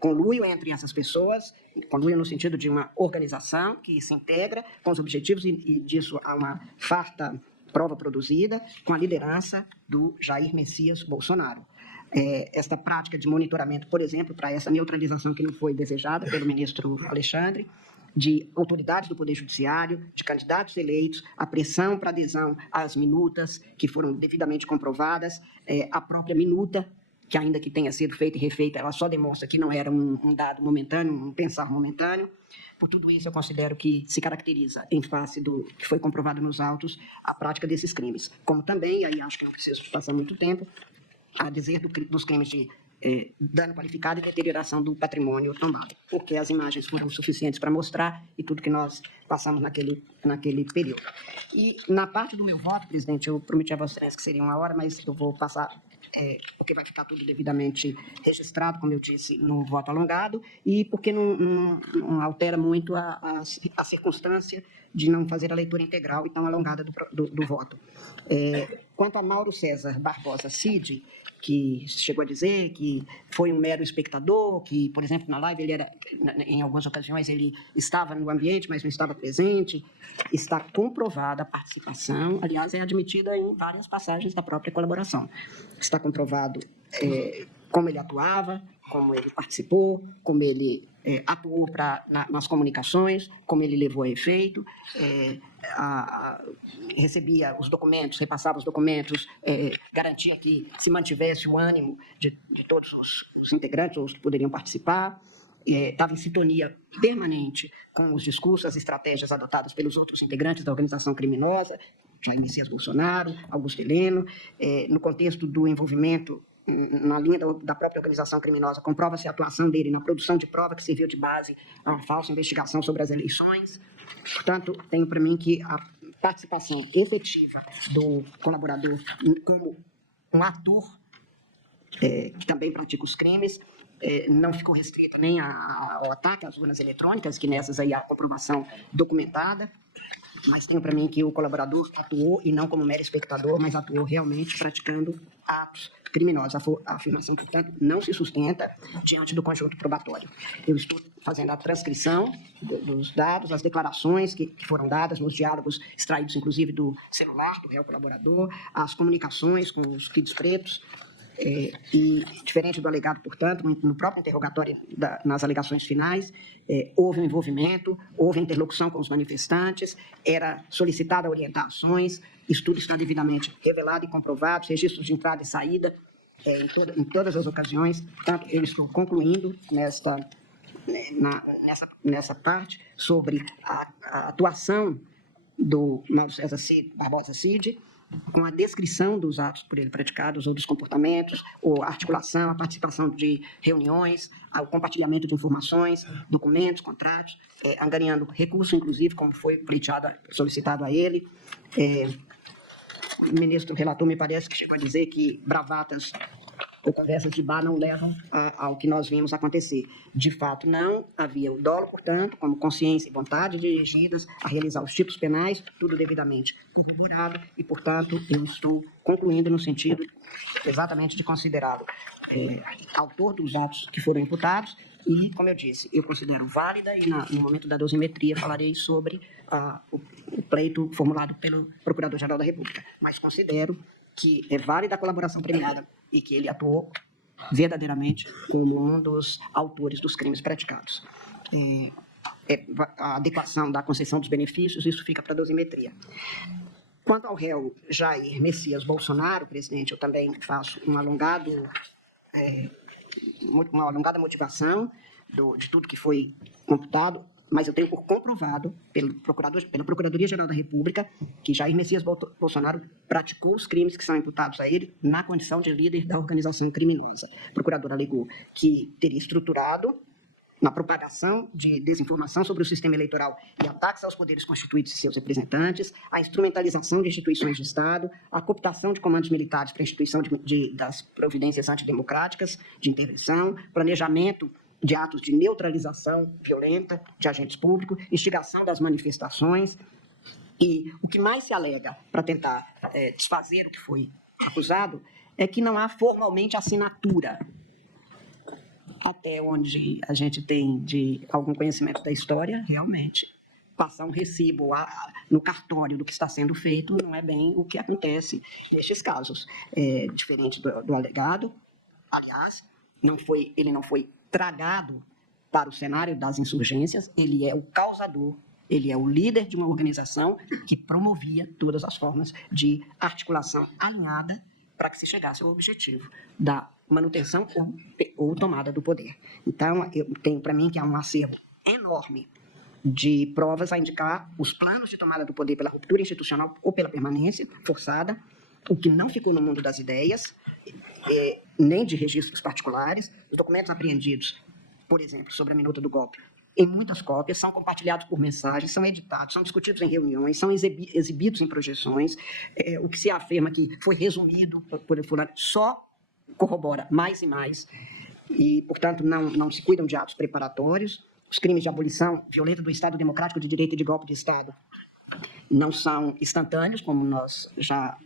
conluio entre essas pessoas, conluio no sentido de uma organização que se integra com os objetivos, e disso há uma farta prova produzida com a liderança do Jair Messias Bolsonaro. Esta prática de monitoramento, por exemplo, para essa neutralização que não foi desejada pelo ministro Alexandre, de autoridades do Poder Judiciário, de candidatos eleitos, a pressão para adesão às minutas que foram devidamente comprovadas, a própria minuta, que ainda que tenha sido feita e refeita, ela só demonstra que não era um dado momentâneo, um pensar momentâneo. Por tudo isso, eu considero que se caracteriza, em face do que foi comprovado nos autos, a prática desses crimes. Como também, aí acho que não preciso passar muito tempo, a dizer dos crimes de dano qualificado e deterioração do patrimônio tombado, porque as imagens foram suficientes para mostrar e tudo que nós passamos naquele período. E na parte do meu voto, presidente, eu prometi a Vossa Excelência que seria 1 hora, mas eu vou passar, porque vai ficar tudo devidamente registrado, como eu disse, no voto alongado, e porque não altera muito a circunstância de não fazer a leitura integral e tão alongada do voto. Quanto a Mauro César Barbosa Cid, que chegou a dizer que foi um mero espectador, que, por exemplo, na live ele era, em algumas ocasiões ele estava no ambiente, mas não estava presente, está comprovada a participação, aliás, é admitida em várias passagens da própria colaboração. Está comprovado como ele atuava, como ele participou, como ele atuou nas comunicações, como ele levou a efeito, recebia os documentos, repassava os documentos, garantia que se mantivesse o ânimo de todos os integrantes, os que poderiam participar, estava em sintonia permanente com os discursos, as estratégias adotadas pelos outros integrantes da organização criminosa, Jair Messias Bolsonaro, Augusto Heleno, no contexto do envolvimento na linha da própria organização criminosa, comprova-se a atuação dele na produção de prova que serviu de base a uma falsa investigação sobre as eleições. Portanto, tenho para mim que a participação efetiva do colaborador como um ator que também pratica os crimes não ficou restrita nem ao ataque às urnas eletrônicas, que nessas aí há comprovação documentada, mas tenho para mim que o colaborador atuou, e não como mero espectador, mas atuou realmente praticando atos criminosos. A afirmação, portanto, não se sustenta diante do conjunto probatório. Eu estou fazendo a transcrição dos dados, as declarações que foram dadas nos diálogos extraídos, inclusive, do celular do réu colaborador, as comunicações com os kits pretos, e, diferente do alegado, portanto, no próprio interrogatório, nas alegações finais, houve um envolvimento, houve interlocução com os manifestantes, era solicitada orientações, isso tudo está devidamente revelado e comprovado, registros de entrada e saída em todas as ocasiões. Portanto, eu estou concluindo nessa parte sobre a atuação do Mauro César Barbosa Cid, com a descrição dos atos por ele praticados, ou dos comportamentos, ou a articulação, a participação de reuniões, o compartilhamento de informações, documentos, contratos, angariando recurso, inclusive, como foi solicitado a ele. O ministro relator me parece que chegou a dizer que bravatas ou conversas de bar não levam ao que nós vimos acontecer. De fato, não havia o dolo, portanto, como consciência e vontade dirigidas a realizar os tipos penais, tudo devidamente corroborado, e, portanto, eu estou concluindo no sentido exatamente de considerá-lo autor dos atos que foram imputados, e, como eu disse, eu considero válida, e no momento da dosimetria falarei sobre o pleito formulado pelo Procurador-Geral da República, mas considero que é válida a colaboração premiada e que ele atuou verdadeiramente como um dos autores dos crimes praticados. A adequação da concessão dos benefícios, isso fica para a dosimetria. Quanto ao réu Jair Messias Bolsonaro, presidente, eu também faço uma alongada motivação de tudo que foi computado, mas eu tenho por comprovado pela Procuradoria-Geral da República que Jair Messias Bolsonaro praticou os crimes que são imputados a ele na condição de líder da organização criminosa. O procurador alegou que teria estruturado na propagação de desinformação sobre o sistema eleitoral e ataques aos poderes constituídos e seus representantes, a instrumentalização de instituições de Estado, a cooptação de comandos militares para a instituição das providências antidemocráticas de intervenção, planejamento de atos de neutralização violenta de agentes públicos, instigação das manifestações, e o que mais se alega para tentar desfazer o que foi acusado é que não há formalmente assinatura, até onde a gente tem de algum conhecimento da história, realmente. Passar um recibo no cartório do que está sendo feito não é bem o que acontece nestes casos. Diferente do alegado, aliás, ele não foi tragado para o cenário das insurgências, ele é o causador, ele é o líder de uma organização que promovia todas as formas de articulação alinhada para que se chegasse ao objetivo da manutenção ou tomada do poder. Então, eu tenho para mim que há um acervo enorme de provas a indicar os planos de tomada do poder pela ruptura institucional ou pela permanência forçada, o que não ficou no mundo das ideias, nem de registros particulares. Os documentos apreendidos, por exemplo, sobre a minuta do golpe, em muitas cópias, são compartilhados por mensagens, são editados, são discutidos em reuniões, são exibidos em projeções. O que se afirma que foi resumido por fulano só corrobora mais e mais, e, portanto, não se cuidam de atos preparatórios. Os crimes de abolição violenta do Estado Democrático de Direito e de golpe de Estado não são instantâneos, como nós já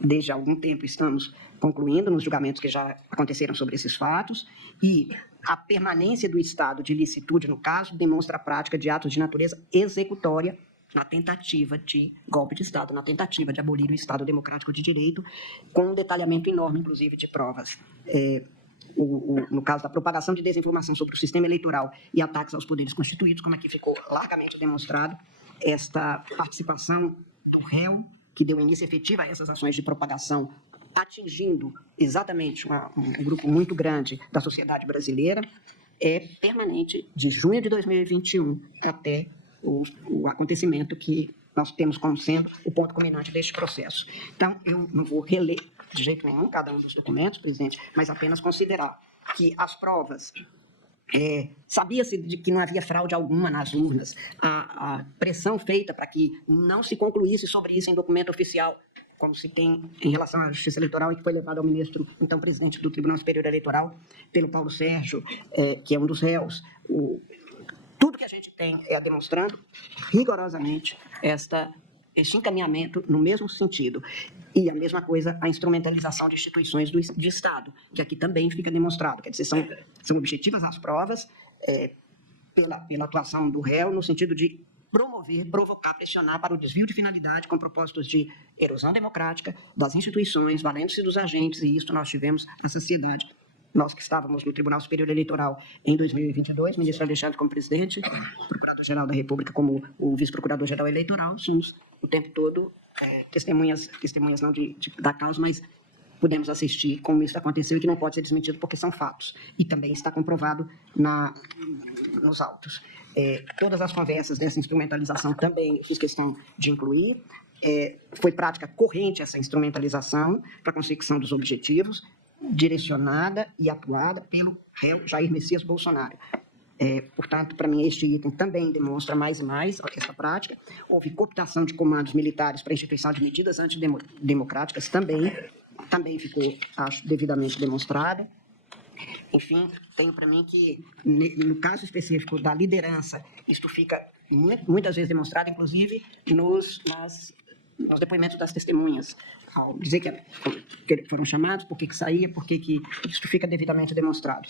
desde algum tempo estamos concluindo nos julgamentos que já aconteceram sobre esses fatos, e a permanência do estado de ilicitude, no caso, demonstra a prática de atos de natureza executória na tentativa de golpe de Estado, na tentativa de abolir o Estado democrático de direito, com um detalhamento enorme, inclusive, de provas. No caso da propagação de desinformação sobre o sistema eleitoral e ataques aos poderes constituídos, como aqui ficou largamente demonstrado, esta participação do réu, que deu início efetivo a essas ações de propagação, atingindo exatamente um grupo muito grande da sociedade brasileira, é permanente de junho de 2021 até o acontecimento que nós temos como sendo o ponto culminante deste processo. Então, eu não vou reler de jeito nenhum cada um dos documentos, presidente, mas apenas considerar que as provas, sabia-se de que não havia fraude alguma nas urnas, a pressão feita para que não se concluísse sobre isso em documento oficial, como se tem em relação à Justiça Eleitoral, e que foi levado ao ministro, então presidente do Tribunal Superior Eleitoral, pelo Paulo Sérgio, que é um dos réus. Tudo que a gente tem demonstrando rigorosamente este encaminhamento no mesmo sentido. E a mesma coisa, a instrumentalização de instituições de Estado, que aqui também fica demonstrado. Quer dizer, são objetivas as provas pela atuação do réu no sentido de promover, provocar, pressionar para o desvio de finalidade com propósitos de erosão democrática das instituições, valendo-se dos agentes, e isso nós tivemos na sociedade. Nós que estávamos no Tribunal Superior Eleitoral em 2022, ministro Alexandre como presidente, procurador-geral da República como o vice-procurador-geral eleitoral, somos o tempo todo testemunhas não da causa, mas pudemos assistir como isso aconteceu e que não pode ser desmentido porque são fatos. E também está comprovado nos autos. Todas as conversas dessa instrumentalização também fiz questão de incluir. Foi prática corrente essa instrumentalização para a consecução dos objetivos, direcionada e atuada pelo réu Jair Messias Bolsonaro. Portanto, para mim, este item também demonstra mais e mais essa prática. Houve cooptação de comandos militares para a instituição de medidas antidemocráticas, também ficou, acho, devidamente demonstrado. Enfim, tenho para mim que, no caso específico da liderança, isto fica muitas vezes demonstrado, inclusive nos depoimentos das testemunhas, ao dizer que foram chamados, por que saía, por que isso fica devidamente demonstrado.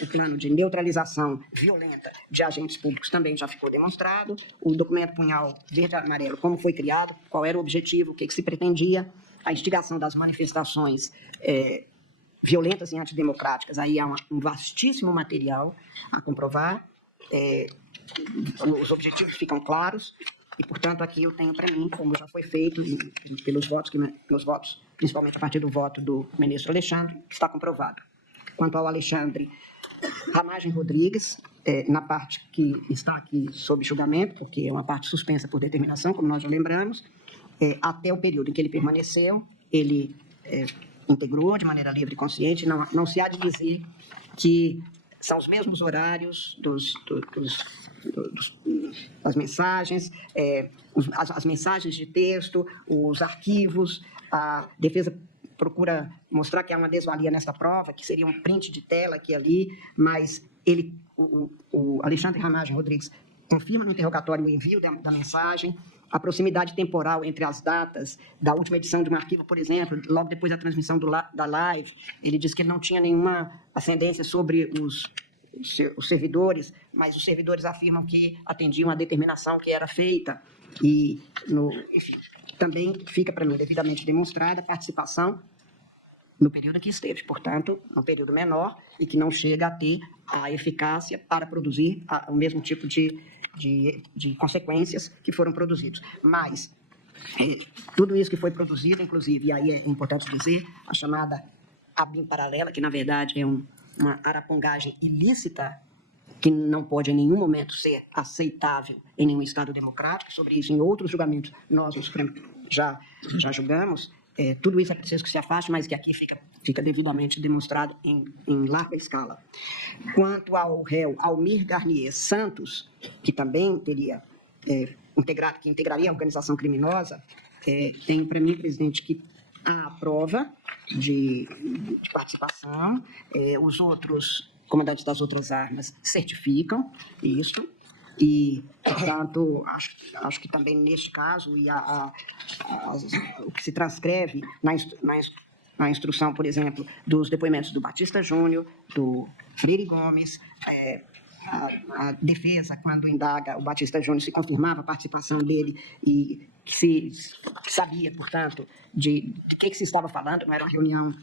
O plano de neutralização violenta de agentes públicos também já ficou demonstrado, o documento punhal verde e amarelo, como foi criado, qual era o objetivo, o que se pretendia, a instigação das manifestações violentas e antidemocráticas, aí há um vastíssimo material a comprovar, os objetivos ficam claros, e, portanto, aqui eu tenho para mim, como já foi feito pelos votos, principalmente a partir do voto do ministro Alexandre, que está comprovado. Quanto ao Alexandre Ramagem Rodrigues, na parte que está aqui sob julgamento, porque é uma parte suspensa por determinação, como nós já lembramos, até o período em que ele permaneceu, ele integrou de maneira livre e consciente, não se há de dizer que são os mesmos horários das mensagens, as mensagens de texto, os arquivos. A defesa procura mostrar que há uma desvalia nessa prova, que seria um print de tela aqui e ali, mas o Alexandre Ramagem Rodrigues confirma no interrogatório o envio da mensagem, a proximidade temporal entre as datas da última edição de um arquivo, por exemplo, logo depois da transmissão da live, ele diz que ele não tinha nenhuma ascendência sobre os servidores, mas os servidores afirmam que atendiam a determinação que era feita e, enfim, também fica para mim devidamente demonstrada a participação no período que esteve, portanto, um período menor e que não chega a ter a eficácia para produzir o mesmo tipo de consequências que foram produzidos. Mas tudo isso que foi produzido, inclusive, e aí é importante dizer, a chamada ABIN paralela, que na verdade é uma arapongagem ilícita, que não pode em nenhum momento ser aceitável em nenhum Estado democrático, sobre isso em outros julgamentos nós no Supremo já julgamos, tudo isso é preciso que se afaste, mas que aqui fica devidamente demonstrado em larga escala. Quanto ao réu Almir Garnier Santos, que também teria que integraria a organização criminosa, tenho para mim, presidente, que há a prova de participação, os outros comandantes das outras armas certificam isso, E, portanto, acho que também neste caso, e o que se transcreve na instrução, por exemplo, dos depoimentos do Batista Júnior, do Freire Gomes, a defesa, quando indaga o Batista Júnior, se confirmava a participação dele e que sabia, portanto, de que se estava falando, não era uma reunião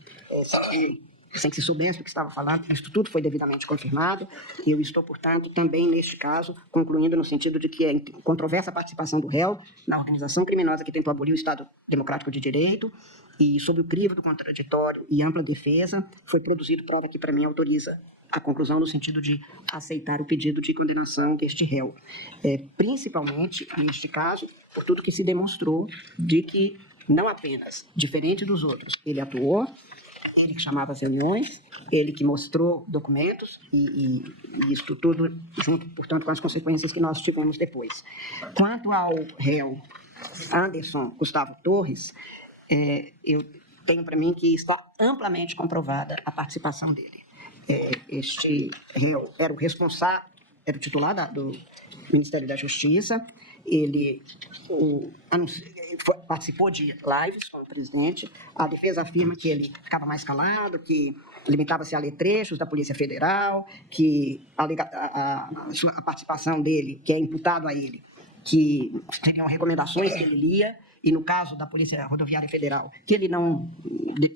sem que se soubesse do que estava falando, isso tudo foi devidamente confirmado. Eu estou, portanto, também, neste caso, concluindo no sentido de que é controversa a participação do réu na organização criminosa que tentou abolir o Estado Democrático de Direito e, sob o crivo do contraditório e ampla defesa, foi produzido prova que, para mim, autoriza a conclusão no sentido de aceitar o pedido de condenação deste réu. Principalmente, neste caso, por tudo que se demonstrou de que, não apenas diferente dos outros, ele atuou, ele que chamava as reuniões, ele que mostrou documentos e isso tudo junto, portanto, com as consequências que nós tivemos depois. Quanto ao réu Anderson Gustavo Torres, eu tenho para mim que está amplamente comprovada a participação dele. Este réu era o responsável, era o titular do Ministério da Justiça, ele participou de lives com o presidente. A defesa afirma que ele ficava mais calado, que limitava-se a ler trechos da Polícia Federal, que a participação dele, que é imputado a ele, que seriam recomendações que ele lia, e no caso da Polícia Rodoviária Federal, que ele não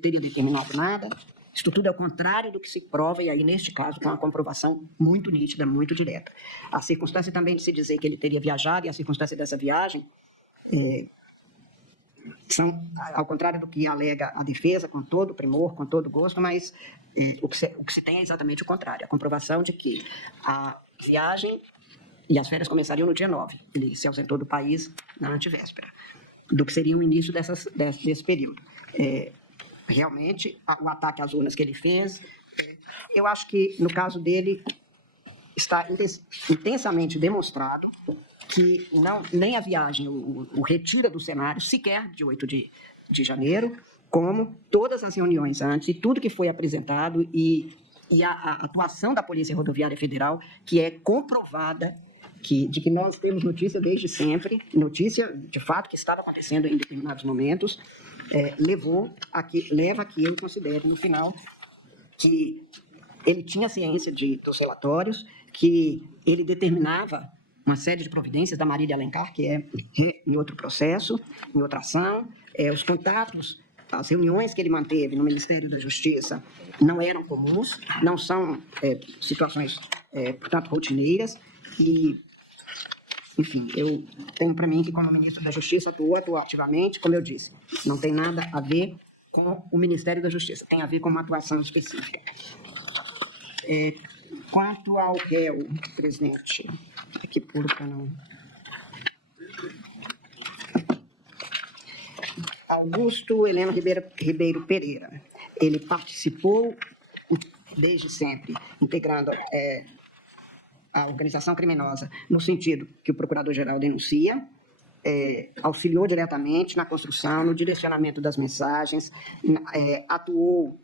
teria determinado nada. Isso tudo é o contrário do que se prova, e aí, neste caso, com uma comprovação muito nítida, muito direta. A circunstância também de se dizer que ele teria viajado, e a circunstância dessa viagem, são, ao contrário do que alega a defesa, com todo primor, com todo gosto, mas o que se tem é exatamente o contrário, a comprovação de que a viagem e as férias começariam no dia 9, ele se ausentou do país na antevéspera, do que seria o início desse período. Realmente, o ataque às urnas que ele fez, eu acho que, no caso dele, está intensamente demonstrado que nem a viagem o retira do cenário, sequer de 8 de janeiro, como todas as reuniões antes e tudo que foi apresentado e a atuação da Polícia Rodoviária Federal, que é comprovada, de que nós temos notícia desde sempre, notícia de fato que estava acontecendo em determinados momentos, leva a que ele considere, no final, que ele tinha ciência dos relatórios, que ele determinava uma série de providências da Marília Alencar, que é em outro processo, em outra ação, os contatos, as reuniões que ele manteve no Ministério da Justiça não eram comuns, não são situações, portanto, rotineiras, e enfim, eu tenho para mim que, como ministro da Justiça, atuou ativamente, como eu disse, não tem nada a ver com o Ministério da Justiça, tem a ver com uma atuação específica. Quanto ao réu, presidente, aqui puro para não... Augusto Heleno Ribeiro Pereira, ele participou desde sempre, integrando a organização criminosa, no sentido que o procurador-geral denuncia, auxiliou diretamente na construção, no direcionamento das mensagens, atuou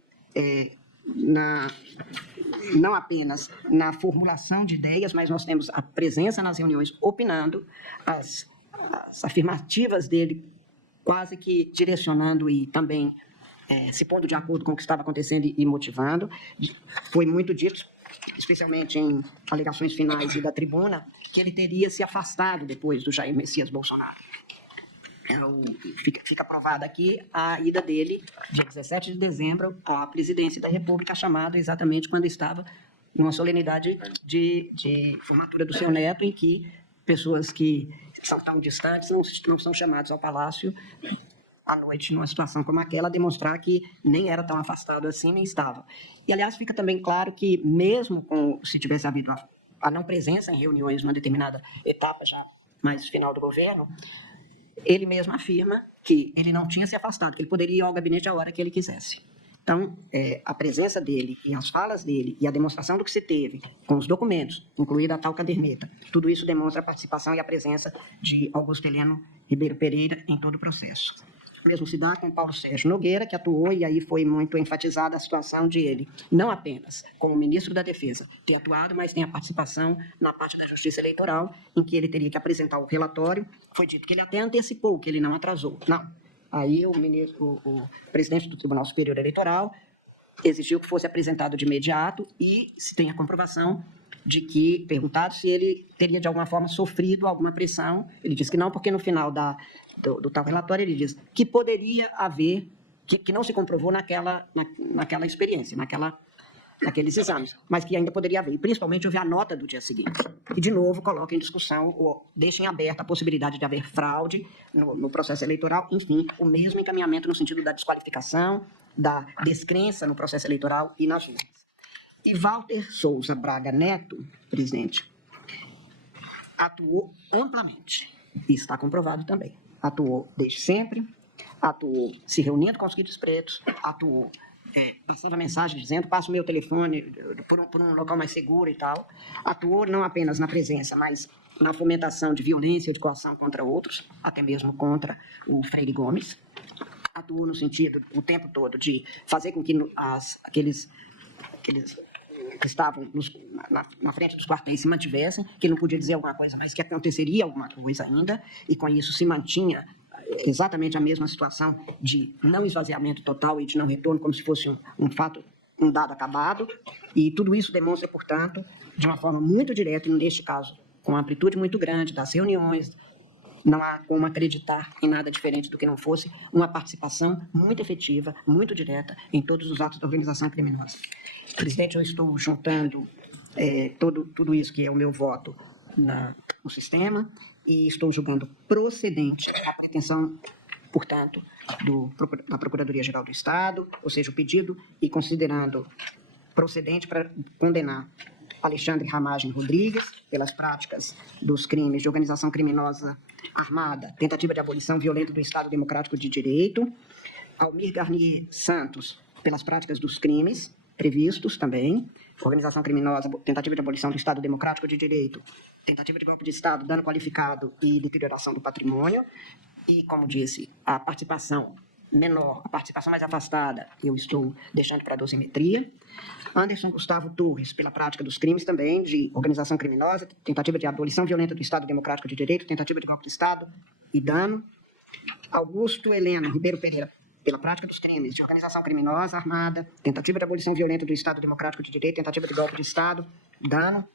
não apenas na formulação de ideias, mas nós temos a presença nas reuniões opinando, as afirmativas dele quase que direcionando e também se pondo de acordo com o que estava acontecendo e motivando. Foi muito dito, especialmente em alegações finais e da tribuna, que ele teria se afastado depois do Jair Messias Bolsonaro. Fica provada aqui a ida dele, dia 17 de dezembro, à presidência da República, chamada exatamente quando estava numa solenidade de formatura do seu neto, em que pessoas que são tão distantes não são chamadas ao Palácio à noite, numa situação como aquela, demonstrar que nem era tão afastado assim, nem estava. E, aliás, fica também claro que, mesmo se tivesse havido a não presença em reuniões numa determinada etapa já mais final do governo, ele mesmo afirma que ele não tinha se afastado, que ele poderia ir ao gabinete a hora que ele quisesse. Então, a presença dele e as falas dele e a demonstração do que se teve com os documentos, incluída a tal caderneta, tudo isso demonstra a participação e a presença de Augusto Heleno Ribeiro Pereira em todo o processo. mesmo se dá com Paulo Sérgio Nogueira, que atuou, e aí foi muito enfatizada a situação de ele, não apenas como ministro da Defesa, ter atuado, mas tem a participação na parte da Justiça Eleitoral, em que ele teria que apresentar o relatório. Foi dito que ele até antecipou, que ele não atrasou. Não. Aí o presidente do Tribunal Superior Eleitoral exigiu que fosse apresentado de imediato e se tem a comprovação de que, perguntado se ele teria de alguma forma sofrido alguma pressão, ele disse que não, porque no final do tal relatório ele diz que poderia haver, que não se comprovou naquela experiência, naqueles exames, mas que ainda poderia haver. E principalmente houve a nota do dia seguinte. E, de novo, coloca em discussão, ou deixa em aberto a possibilidade de haver fraude no processo eleitoral, enfim, o mesmo encaminhamento no sentido da desqualificação, da descrença no processo eleitoral e nas urnas. E Walter Souza Braga Neto, presidente, atuou amplamente, e está comprovado também. Atuou desde sempre, atuou se reunindo com os kits pretos, atuou passava mensagem dizendo, passa o meu telefone por um local mais seguro e tal. Atuou não apenas na presença, mas na fomentação de violência e de coação contra outros, até mesmo contra o Freire Gomes. Atuou no sentido, o tempo todo, de fazer com que aqueles que estavam na frente dos quartéis se mantivessem, que não podia dizer alguma coisa, mas que aconteceria alguma coisa ainda, e com isso se mantinha exatamente a mesma situação de não esvaziamento total e de não retorno, como se fosse um fato, um dado acabado. E tudo isso demonstra, portanto, de uma forma muito direta, e neste caso, com uma amplitude muito grande das reuniões, não há como acreditar em nada diferente do que não fosse uma participação muito efetiva, muito direta em todos os atos da organização criminosa. Presidente, eu estou juntando tudo isso que é o meu voto no sistema e estou julgando procedente a pretensão, portanto, da Procuradoria-Geral do Estado, ou seja, o pedido, e considerando procedente para condenar Alexandre Ramagem Rodrigues pelas práticas dos crimes de organização criminosa armada, tentativa de abolição violenta do Estado Democrático de Direito, Almir Garnier Santos pelas práticas dos crimes previstos também, organização criminosa, tentativa de abolição do Estado Democrático de Direito, tentativa de golpe de Estado, dano qualificado e deterioração do patrimônio, e, como disse, a participação menor, a participação mais afastada, eu estou deixando para a dosimetria. Anderson Gustavo Torres, pela prática dos crimes também, de organização criminosa, tentativa de abolição violenta do Estado Democrático de Direito, tentativa de golpe de Estado e dano. Augusto Heleno Ribeiro Pereira, pela prática dos crimes de organização criminosa armada, tentativa de abolição violenta do Estado Democrático de Direito, tentativa de golpe de Estado, dano,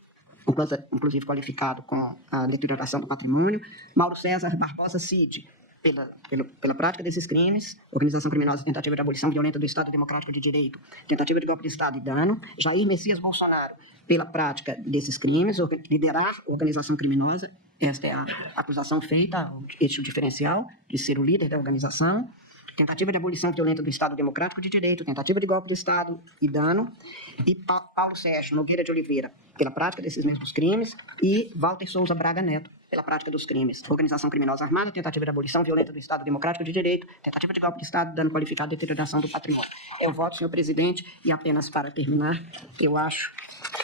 inclusive qualificado com a deterioração do patrimônio. Mauro César Barbosa Cid, pela prática desses crimes, organização criminosa, tentativa de abolição violenta do Estado Democrático de Direito, tentativa de golpe de Estado e dano. Jair Messias Bolsonaro, pela prática desses crimes, liderar organização criminosa, esta é a acusação feita, este é o diferencial de ser o líder da organização. Tentativa de abolição violenta do Estado Democrático de Direito, tentativa de golpe do Estado e dano, e Paulo Sérgio Nogueira de Oliveira, pela prática desses mesmos crimes, e Walter Souza Braga Neto, pela prática dos crimes, organização criminosa armada, tentativa de abolição violenta do Estado Democrático de Direito, tentativa de golpe de Estado, dano qualificado e deterioração do patrimônio. Eu voto, senhor presidente, e apenas para terminar, eu acho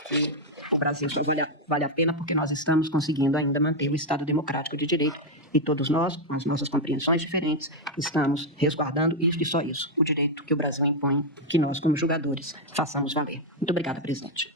que o Brasil só vale a pena porque nós estamos conseguindo ainda manter o Estado Democrático de Direito e todos nós, com as nossas compreensões diferentes, estamos resguardando isso e só isso, o direito que o Brasil impõe, que nós, como julgadores, façamos valer. Muito obrigada, presidente.